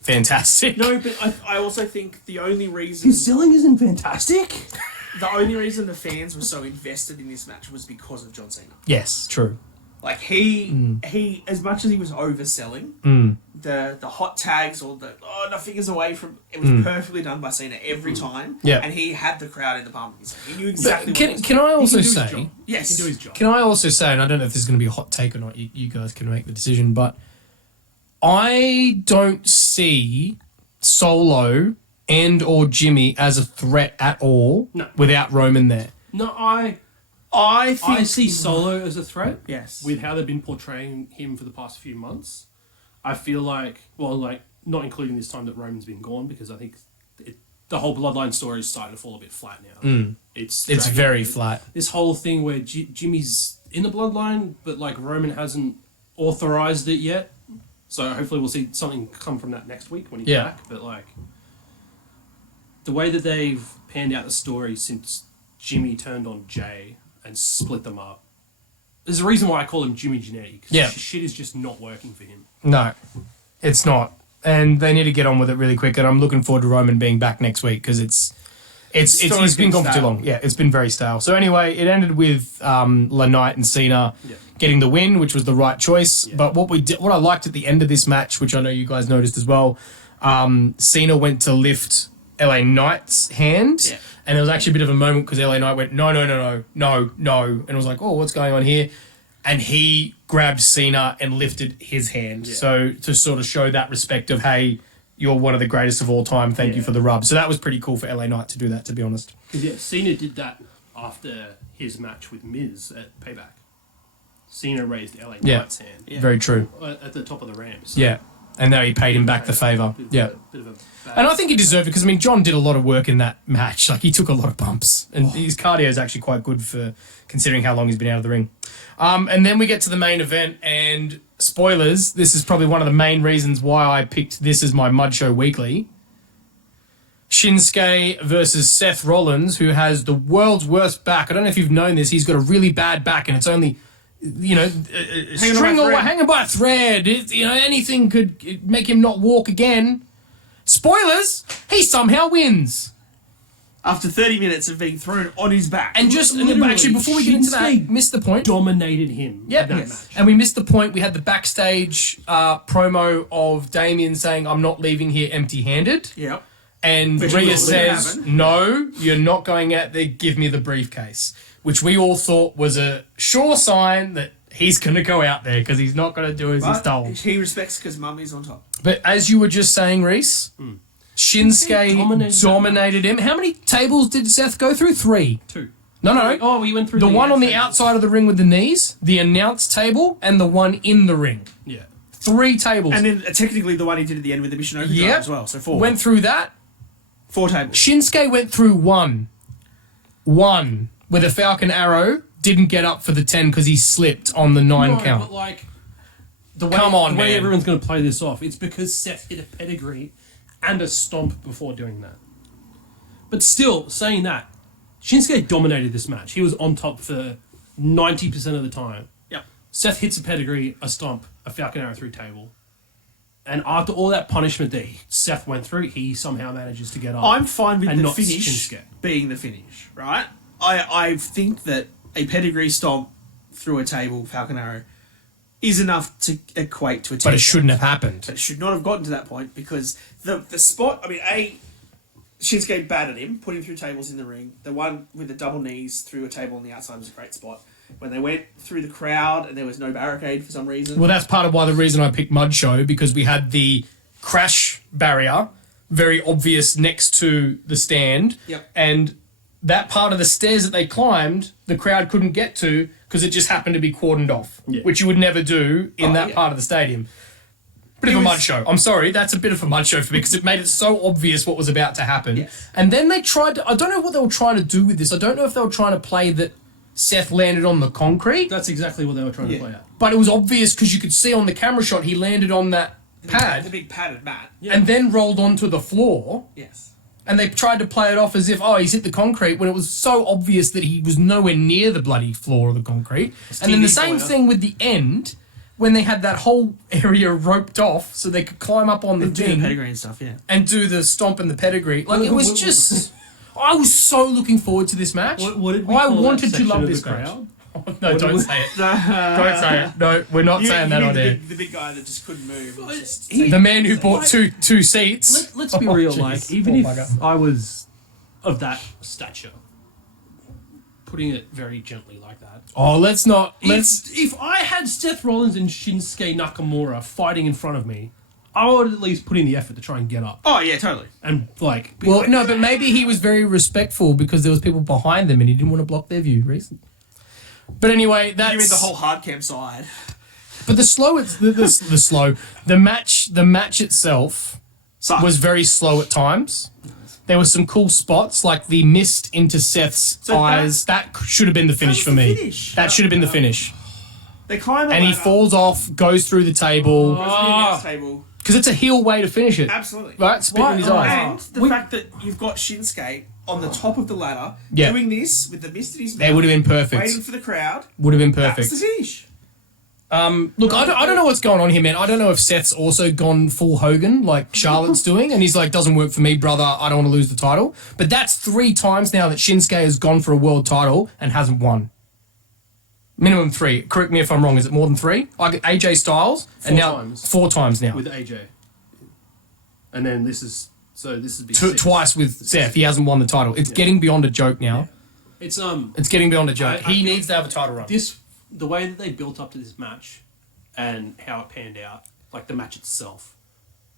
fantastic. No, but I also think the only reason... His selling isn't fantastic. The only reason the fans were so invested in this match was because of John Cena. Yes, true. Like, he as much as he was overselling, the hot tags or the fingers away from... It was perfectly done by Cena every time. Yeah. And he had the crowd in the palm of his hand. He knew exactly what he was Can I also do his say... job. Yes. He can do his job. Can I also say, and I don't know if this is going to be a hot take or not, you guys can make the decision, but I don't see Solo and or Jimmy as a threat at all without Roman there. No, I see Solo as a threat. Yes. With how they've been portraying him for the past few months. I feel like, not including this time that Roman's been gone, because I think the whole Bloodline story is starting to fall a bit flat now. It's dragging. very flat. This whole thing where Jimmy's in the Bloodline, but like Roman hasn't authorized it yet. So hopefully we'll see something come from that next week when he's back. But like, the way that they've panned out the story since Jimmy turned on Jay and split them up, There's a reason why I call him Jimmy Genetti. Because Yeah. shit is just not working for him. No, it's not. And they need to get on with it really quick. And I'm looking forward to Roman being back next week because it's been gone for too long. Yeah, it's been very stale. So anyway, it ended with LaKnight and Cena getting the win, which was the right choice. Yeah. But what I liked at the end of this match, which I know you guys noticed as well, Cena went to lift LA Knight's hand, and there was actually a bit of a moment because LA Knight went no, and it was like, oh, what's going on here? And he grabbed Cena and lifted his hand. Yeah. So to sort of show that respect of, hey, you're one of the greatest of all time. Thank you for the rub. So that was pretty cool for LA Knight to do that, to be honest. Because Cena did that after his match with Miz at Payback. Cena raised LA Knight's hand. Yeah. Very true. At the top of the ramp. So. Yeah. And now he paid him back the favour. Yeah. And I think he deserved it because, I mean, John did a lot of work in that match. Like, he took a lot of bumps. And his cardio is actually quite good for considering how long he's been out of the ring. And then we get to the main event, and spoilers, this is probably one of the main reasons why I picked this as my Mud Show Weekly. Shinsuke versus Seth Rollins, who has the world's worst back. I don't know if you've known this. He's got a really bad back, and it's only, hanging by a thread. Anything could make him not walk again. Spoilers, he somehow wins. After 30 minutes of being thrown on his back. And actually, before we get into that, missed the point. Dominated him. Yep. Match. And we missed the point. We had the backstage promo of Damien saying, I'm not leaving here empty-handed. Yep. And Rhea says, no, you're not going out there, give me the briefcase. Which we all thought was a sure sign that he's going to go out there because he's not going to do as he's told. He respects because Mummy's on top. But as you were just saying, Reece, Shinsuke dominated him. How many tables did Seth go through? 3. 2. No. Oh, he went through the one on the outside of the ring with the knees, the announce table, and the one in the ring. Yeah. 3 tables. And then technically the one he did at the end with the Mission Overdrive as well. So 4. Went through that. 4 tables. Shinsuke went through 1. 1 with a Falcon Arrow. Didn't get up for the 10 because he slipped on the 9 count. But like, the way everyone's going to play this off, it's because Seth hit a pedigree and a stomp before doing that. But still, saying that, Shinsuke dominated this match. He was on top for 90% of the time. Yep. Seth hits a pedigree, a stomp, a Falcon Arrow through table. And after all that punishment that Seth went through, he somehow manages to get up. I'm fine with and the not finish Shinsuke. being the finish, right? I think that a pedigree stomp through a table, Falcon Arrow, is enough to equate to a 10. But it shouldn't have happened. But it should not have gotten to that point because the spot, Shinsuke battered him, put him through tables in the ring. The one with the double knees through a table on the outside was a great spot. When they went through the crowd and there was no barricade for some reason. Well, that's part of the reason I picked Mud Show, because we had the crash barrier, very obvious next to the stand. Yep. And that part of the stairs that they climbed, the crowd couldn't get to because it just happened to be cordoned off, which you would never do in that part of the stadium. Bit of a mud show. I'm sorry, that's a bit of a mud show for me because it made it so obvious what was about to happen. Yes. And then they tried to, I don't know what they were trying to do with this. I don't know if they were trying to play that Seth landed on the concrete. That's exactly what they were trying to play out. But it was obvious because you could see on the camera shot he landed on that pad. The big padded mat. And then rolled onto the floor. Yes. And they tried to play it off as if, he's hit the concrete, when it was so obvious that he was nowhere near the bloody floor of the concrete. And then the same thing with the end, when they had that whole area roped off so they could climb up on the do thing. The pedigree and stuff, and do the stomp and the pedigree. Like, it was just... I was so looking forward to this match. What did we I call wanted that to love section this of the match. crowd? No, don't say it. Don't say it. No, we're not saying that on air. The big guy that just couldn't move. The man who bought two seats. Let's be real, like, even if I was of that stature, putting it very gently like that. Let's not. If I had Seth Rollins and Shinsuke Nakamura fighting in front of me, I would at least put in the effort to try and get up. Oh, yeah, totally. And, like... Well, no, but maybe he was very respectful because there was people behind them and he didn't want to block their view. But anyway, that's... You mean the whole hard cam side. But the match itself was very slow at times. There were some cool spots, like the mist into Seth's eyes. That should have been the finish for me. That should have been the finish. They climb and he falls off, goes through the table. Because it's a heel way to finish it. Absolutely. Right? Spit in his eyes. And the fact that you've got Shinsuke on the top of the ladder, Yeah. doing this with the mist in his mouth. They would have been perfect. Waiting for the crowd. Would have been That's perfect. the finish. Look, I don't know what's going on here, man. I don't know if Seth's also gone full Hogan like Charlotte's doing, and he's like, doesn't work for me, brother. I don't want to lose the title. But that's 3 times now that Shinsuke has gone for a world title and hasn't won. Minimum 3. Correct me if I'm wrong. Is it more than 3? Like AJ Styles, and now 4 times now. With AJ. And then this is be Twice with Seth. He hasn't won the title. It's getting beyond a joke now. It's It's getting beyond a joke. I He feel needs to have a title run. the way that they built up to this match and how it panned out, like the match itself,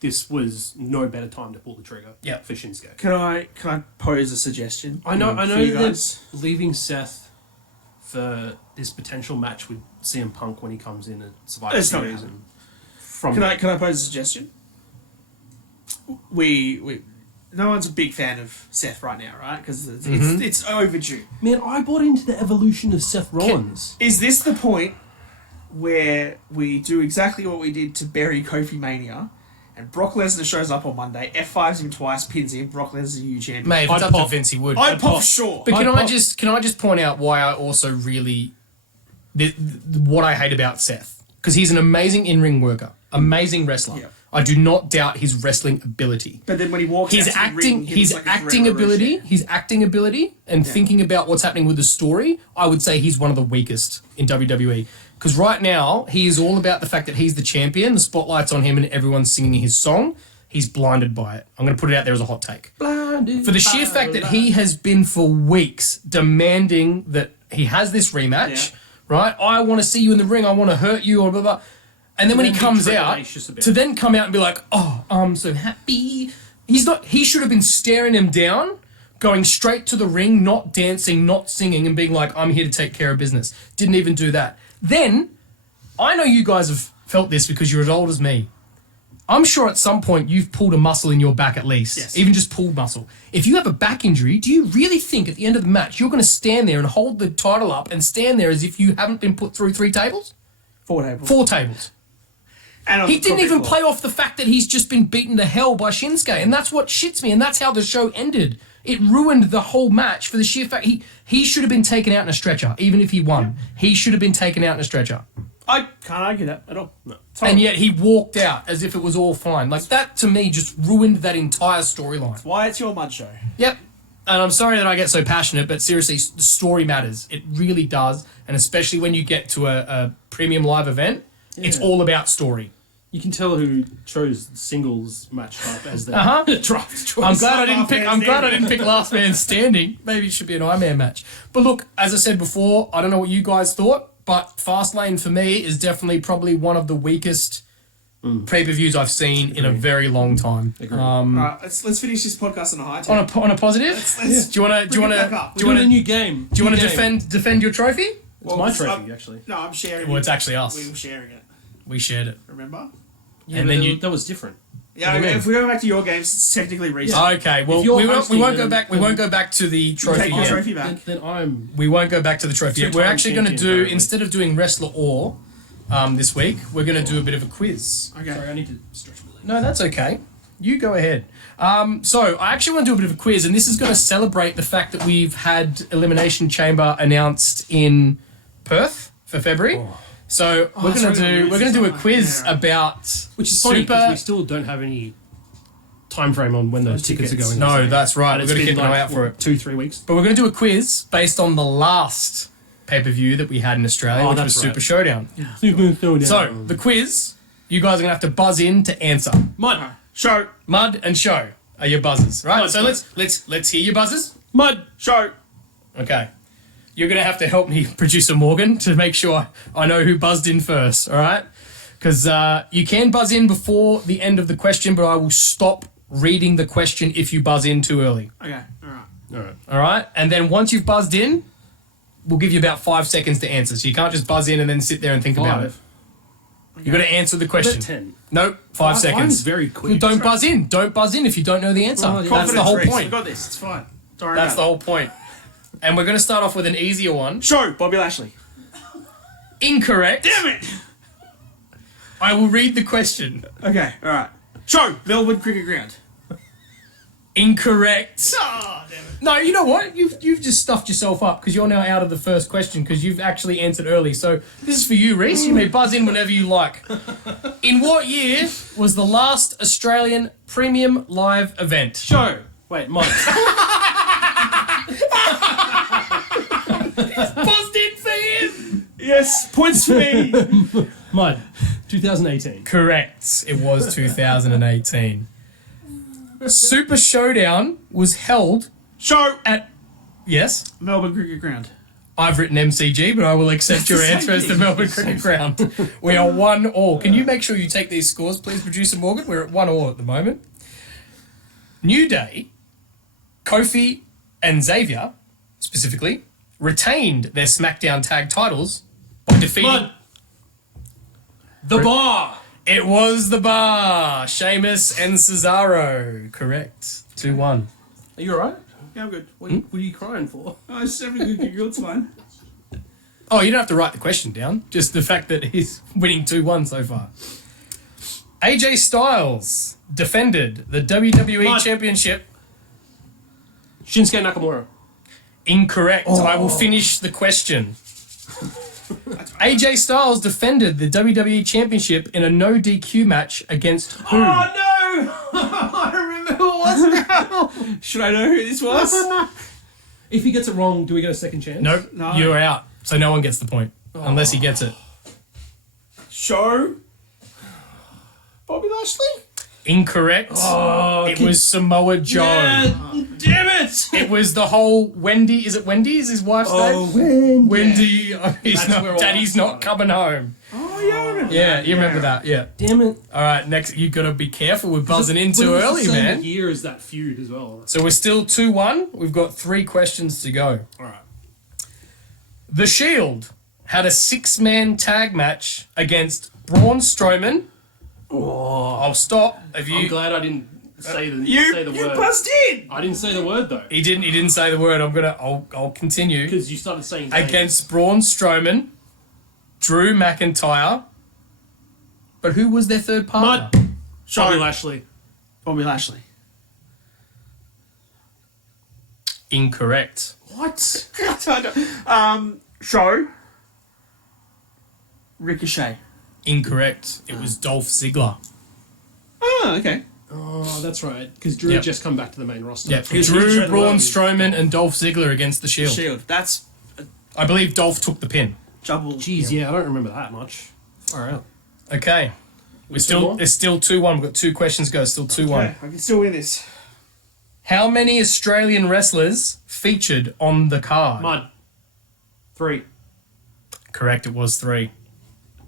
this was no better time to pull the trigger for Shinsuke. Can I pose a suggestion? I know for that you they're guys? leaving Seth for this potential match with CM Punk when he comes in at Survivor It's not Series. happening. From Can I pose a suggestion? We no one's a big fan of Seth right now, right? Because it's overdue. Man, I bought into the evolution of Seth Rollins. Is this the point where we do exactly what we did to bury Kofi Mania, and Brock Lesnar shows up on Monday, F5s him twice, pins him, Brock Lesnar's a new champion? Mate, if it's I'd up to pop. Vince, he would. I'd pop, sure. But I'd can I just point out why I also really what I hate about Seth, because he's an amazing in-ring worker, amazing wrestler. Yeah. I do not doubt his wrestling ability. But then when he walks His out to the acting, ring, he his looks like a acting Ferrero ability, Rocher. his acting ability, and thinking about what's happening with the story, I would say he's one of the weakest in WWE. Because right now he is all about the fact that he's the champion, the spotlight's on him, and everyone's singing his song. He's blinded by it. I'm going to put it out there as a hot take. Blinded For the sheer fact that he has been for weeks demanding that he has this rematch, right? I want to see you in the ring. I want to hurt you, or blah, blah. And then when he then be comes out, trepidatious about to it. then come out and be like, oh, I'm so happy. He's not. He should have been staring him down, going straight to the ring, not dancing, not singing, and being like, I'm here to take care of business. Didn't even do that. Then, I know you guys have felt this because you're as old as me. I'm sure at some point you've pulled a muscle in your back at least. Yes. Even just pulled muscle. If you have a back injury, do you really think at the end of the match you're going to stand there and hold the title up and stand there as if you haven't been put through 3 tables? 4 tables. 4 tables. And on He the didn't concrete even floor. play off the fact that he's just been beaten to hell by Shinsuke, and that's what shits me, and that's how the show ended. It ruined the whole match for the sheer fact he should have been taken out in a stretcher, even if he won. He should have been taken out in a stretcher. I can't argue that at all. No. And yet he walked out as if it was all fine. Like, that to me just ruined that entire storyline. Why it's your mud show. Yep. And I'm sorry that I get so passionate, but seriously, the story matters. It really does. And especially when you get to a premium live event, it's all about story. You can tell who chose singles match type as their draft choice. I'm glad I Last didn't pick Last Man Standing. Maybe it should be an Iron match. But look, as I said before, I don't know what you guys thought, but Fastlane for me is definitely probably one of the weakest pay-per-views I've seen in a very long time. Alright, let's finish this podcast on a high tone. On a positive, Let's do you want bring it back up. to We're doing a new game. do you want to New game. defend your trophy? It's my trophy, actually. No, I'm sharing Well, it. it's actually us. We were sharing it. We shared it. Remember? Yeah, And but then you- that was different. Yeah, do you mean? if we go back to your games, it's technically recent. Okay, well If you're we won't hosting, go then- back. We won't go back to the trophy. Take your yet. trophy back. Then I'm. We won't go back to the trophy. yet. We're Two-time actually going to champion, do, apparently. instead of doing wrestler or this week, we're going to do a bit of a quiz. Okay. Sorry, I need to stretch my legs. No, that's okay. You go ahead. So I actually want to do a bit of a quiz, and this is going to celebrate the fact that we've had Elimination Chamber announced in Perth for February. So we're that's going to right, do we we're going to do a missed quiz that. about Which is funny because Super. we still don't have any time frame on when those tickets are tickets. going. No, on. that's right. And We've got to it's keep been an eye like, out for it. 2-3 weeks. But we're going to do a quiz based on the last pay-per-view that we had in Australia, which was that's Super right. Showdown. So the quiz, you guys are going to have to buzz in to answer. Mud, Show. Mud and Show are your buzzers, right? Mud, So Mud. let's hear your buzzers. Mud. Show. Okay. You're going to have to help me, Producer Morgan, to make sure I know who buzzed in first, all right? Because you can buzz in before the end of the question, but I will stop reading the question if you buzz in too early, Okay, alright. All right. all right? And then once you've buzzed in, we'll give you about 5 seconds to answer. So you can't just buzz in and then sit there and think about it. You've got to answer the question. 10. Nope, 5 seconds. Mine's very quick. Don't buzz in. Don't buzz in if you don't know the answer. Oh, yeah. That's the whole Reece. We point. got this. It's fine. Don't worry That's the about whole point. And we're going to start off with an easier one. it. Show. Bobby Lashley. Incorrect. Damn it. I will read the question. Okay, alright. Show. Melbourne Cricket Ground. Incorrect. Oh, damn it. No, you know what? You've just stuffed yourself up because you're now out of the first question because you've actually answered early. So this is for you, Reece. You may buzz in whenever you like. In what year was the last Australian premium live event? Show. Wait, Mike. Buzzed in for him. Yes, points for me. Mud. 2018. Correct. It was 2018. Super Showdown was held Show at... Yes? Melbourne Cricket Ground. I've written MCG, but I will accept your answer as the Melbourne Cricket Ground. We are 1-1. Can you make sure you take these scores, please, Producer Morgan? We're at 1-1 at the moment. New Day, Kofi and Xavier, specifically, retained their SmackDown tag titles by defeating... Mud. The Bar. It was the Bar. Sheamus and Cesaro. Correct. 2-1. Are you alright? Yeah, I'm good. What are you crying for? Oh, it's every good giggle, it's fine. Oh, you don't have to write the question down. Just the fact that he's winning 2-1 so far. AJ Styles defended the WWE Mud. Championship. Shinsuke Nakamura. Incorrect. I will finish the question. AJ Styles defended the WWE Championship in a no DQ match against who? Oh, no! I remember who it was now. Should I know who this was? If he gets it wrong, do we get a second chance? Nope. No. You're out. So no one gets the point. Unless he gets it. Show Bobby Lashley? Incorrect. It was Samoa Joe. Damn it! It was the whole Wendy. Is it Wendy? Is his wife's name? Wendy. Oh, Daddy's not coming home. Oh, yeah, I remember. Yeah, you remember that. Yeah. Damn it. All right, next you got to be careful with buzzing in too But it was early, the same man. year as that feud as well. So we're still 2-1. We've got 3 questions to go. Alright. The Shield had a 6-man tag match against Braun Strowman. Oh, I'll stop. Have I'm you? glad I didn't say the You word. buzzed in! I didn't say the word though. He didn't say the word. I'll continue. Because you started saying names. Against Braun Strowman, Drew McIntyre. But who was their third partner? Bobby Lashley. Bobby Lashley. Incorrect. What? Show Ricochet. Incorrect. It was Dolph Ziggler. Oh, okay. Oh, that's right. Because Drew had just come back to the main roster. Yep. Who's Drew, the Braun world? Strowman, and Dolph Ziggler against the Shield. Shield. That's I believe Dolph took the pin. double. Jeez, yeah, I don't remember that much. Alright. Okay. It's still 2-1. We've got 2 questions to go. Still 2-1. Okay, I can still win this. How many Australian wrestlers featured on the card? Mud. 3. Correct. It was 3.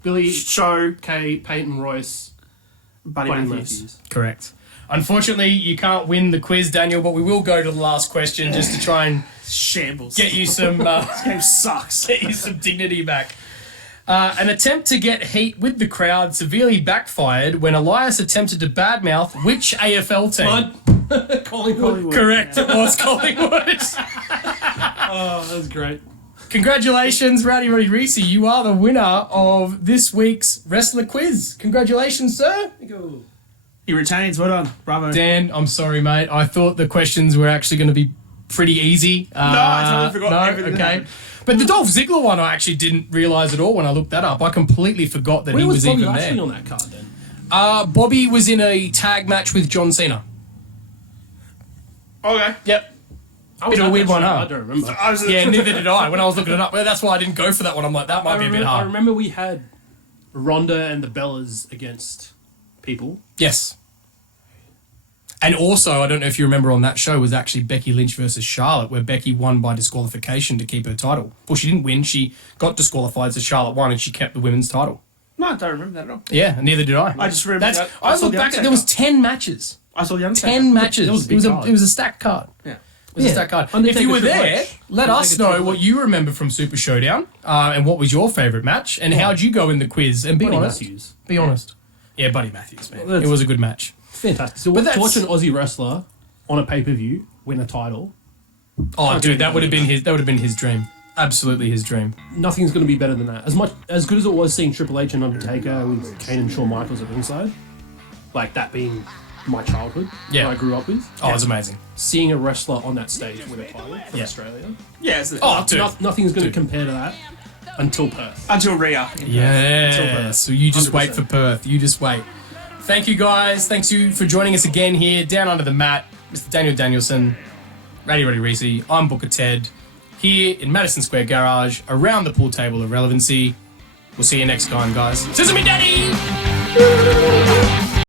Billy Show Kay, Peyton Royce, Buddy Buddy Matthews. Matthews. Correct. Unfortunately, you can't win the quiz, Daniel, but we will go to the last question just to try and Shambles. get you some Game sucks. get you some dignity back. An attempt to get heat with the crowd severely backfired when Elias attempted to badmouth which AFL team? Mud. Collingwood. Correct, it was Collingwood. Oh, that was great. Congratulations, Rowdy Roddy Reese. You are the winner of this week's Wrestler Quiz. Congratulations, sir. He retains. Well done. Bravo. Dan, I'm sorry, mate. I thought the questions were actually going to be pretty easy. I totally forgot everything that okay. happened. But the Dolph Ziggler one I actually didn't realise at all when I looked that up. I completely forgot that Where he was Bobby even Lashley there. on that card then? Bobby was in a tag match with John Cena. Okay. Yep. I was Bit of a at weird that one, show, huh? I don't remember. I was Yeah, neither did I when I was looking it up. Well, that's why I didn't go for that one. I'm like, that might be a bit I hard. remember we had Ronda and the Bellas against people. Yes. And also, I don't know if you remember on that show, was actually Becky Lynch versus Charlotte, where Becky won by disqualification to keep her title. Well, she didn't win. She got disqualified, so Charlotte won, and she kept the women's title. No, I don't remember that at all. Yeah, and neither did I. I just remember that. I saw look the back, Undertaker. there was 10 matches. I saw the Undertaker. 10 matches. That was a big card. It was a stacked card. Yeah. It was a stacked card. Undertaker If you were Triple there, H. let us Undertaker know Triple what H. you remember from Super Showdown, and what was your favourite match, and how'd you go in the quiz. And be Buddy honest. Matthews. Be honest. Yeah, Buddy Matthews, man. Well, It was a good match. Fantastic. So But to watch an Aussie wrestler on a pay-per-view win a title, Oh, dude, that would have been his dream. Absolutely his dream. nothing's going to be better than that. As good as it was seeing Triple H and Undertaker with Kane and Shawn Michaels at ringside, like that being my childhood. Yeah. That I grew up with. Oh, it's amazing. Seeing a wrestler on that stage with a title from Australia. Yeah, it's Oh, dude. Nothing's going to compare to that until Perth. until Rhea. Yeah. So you just 100%. wait for Perth. You just wait. Thank you guys. Thanks you for joining us again here, down under the mat. Mr. Daniel Danielson, Rowdy Reese. I'm Booker Ted, here in Madison Square Garage, around the pool table of relevancy. We'll see you next time, guys. Sesame Daddy!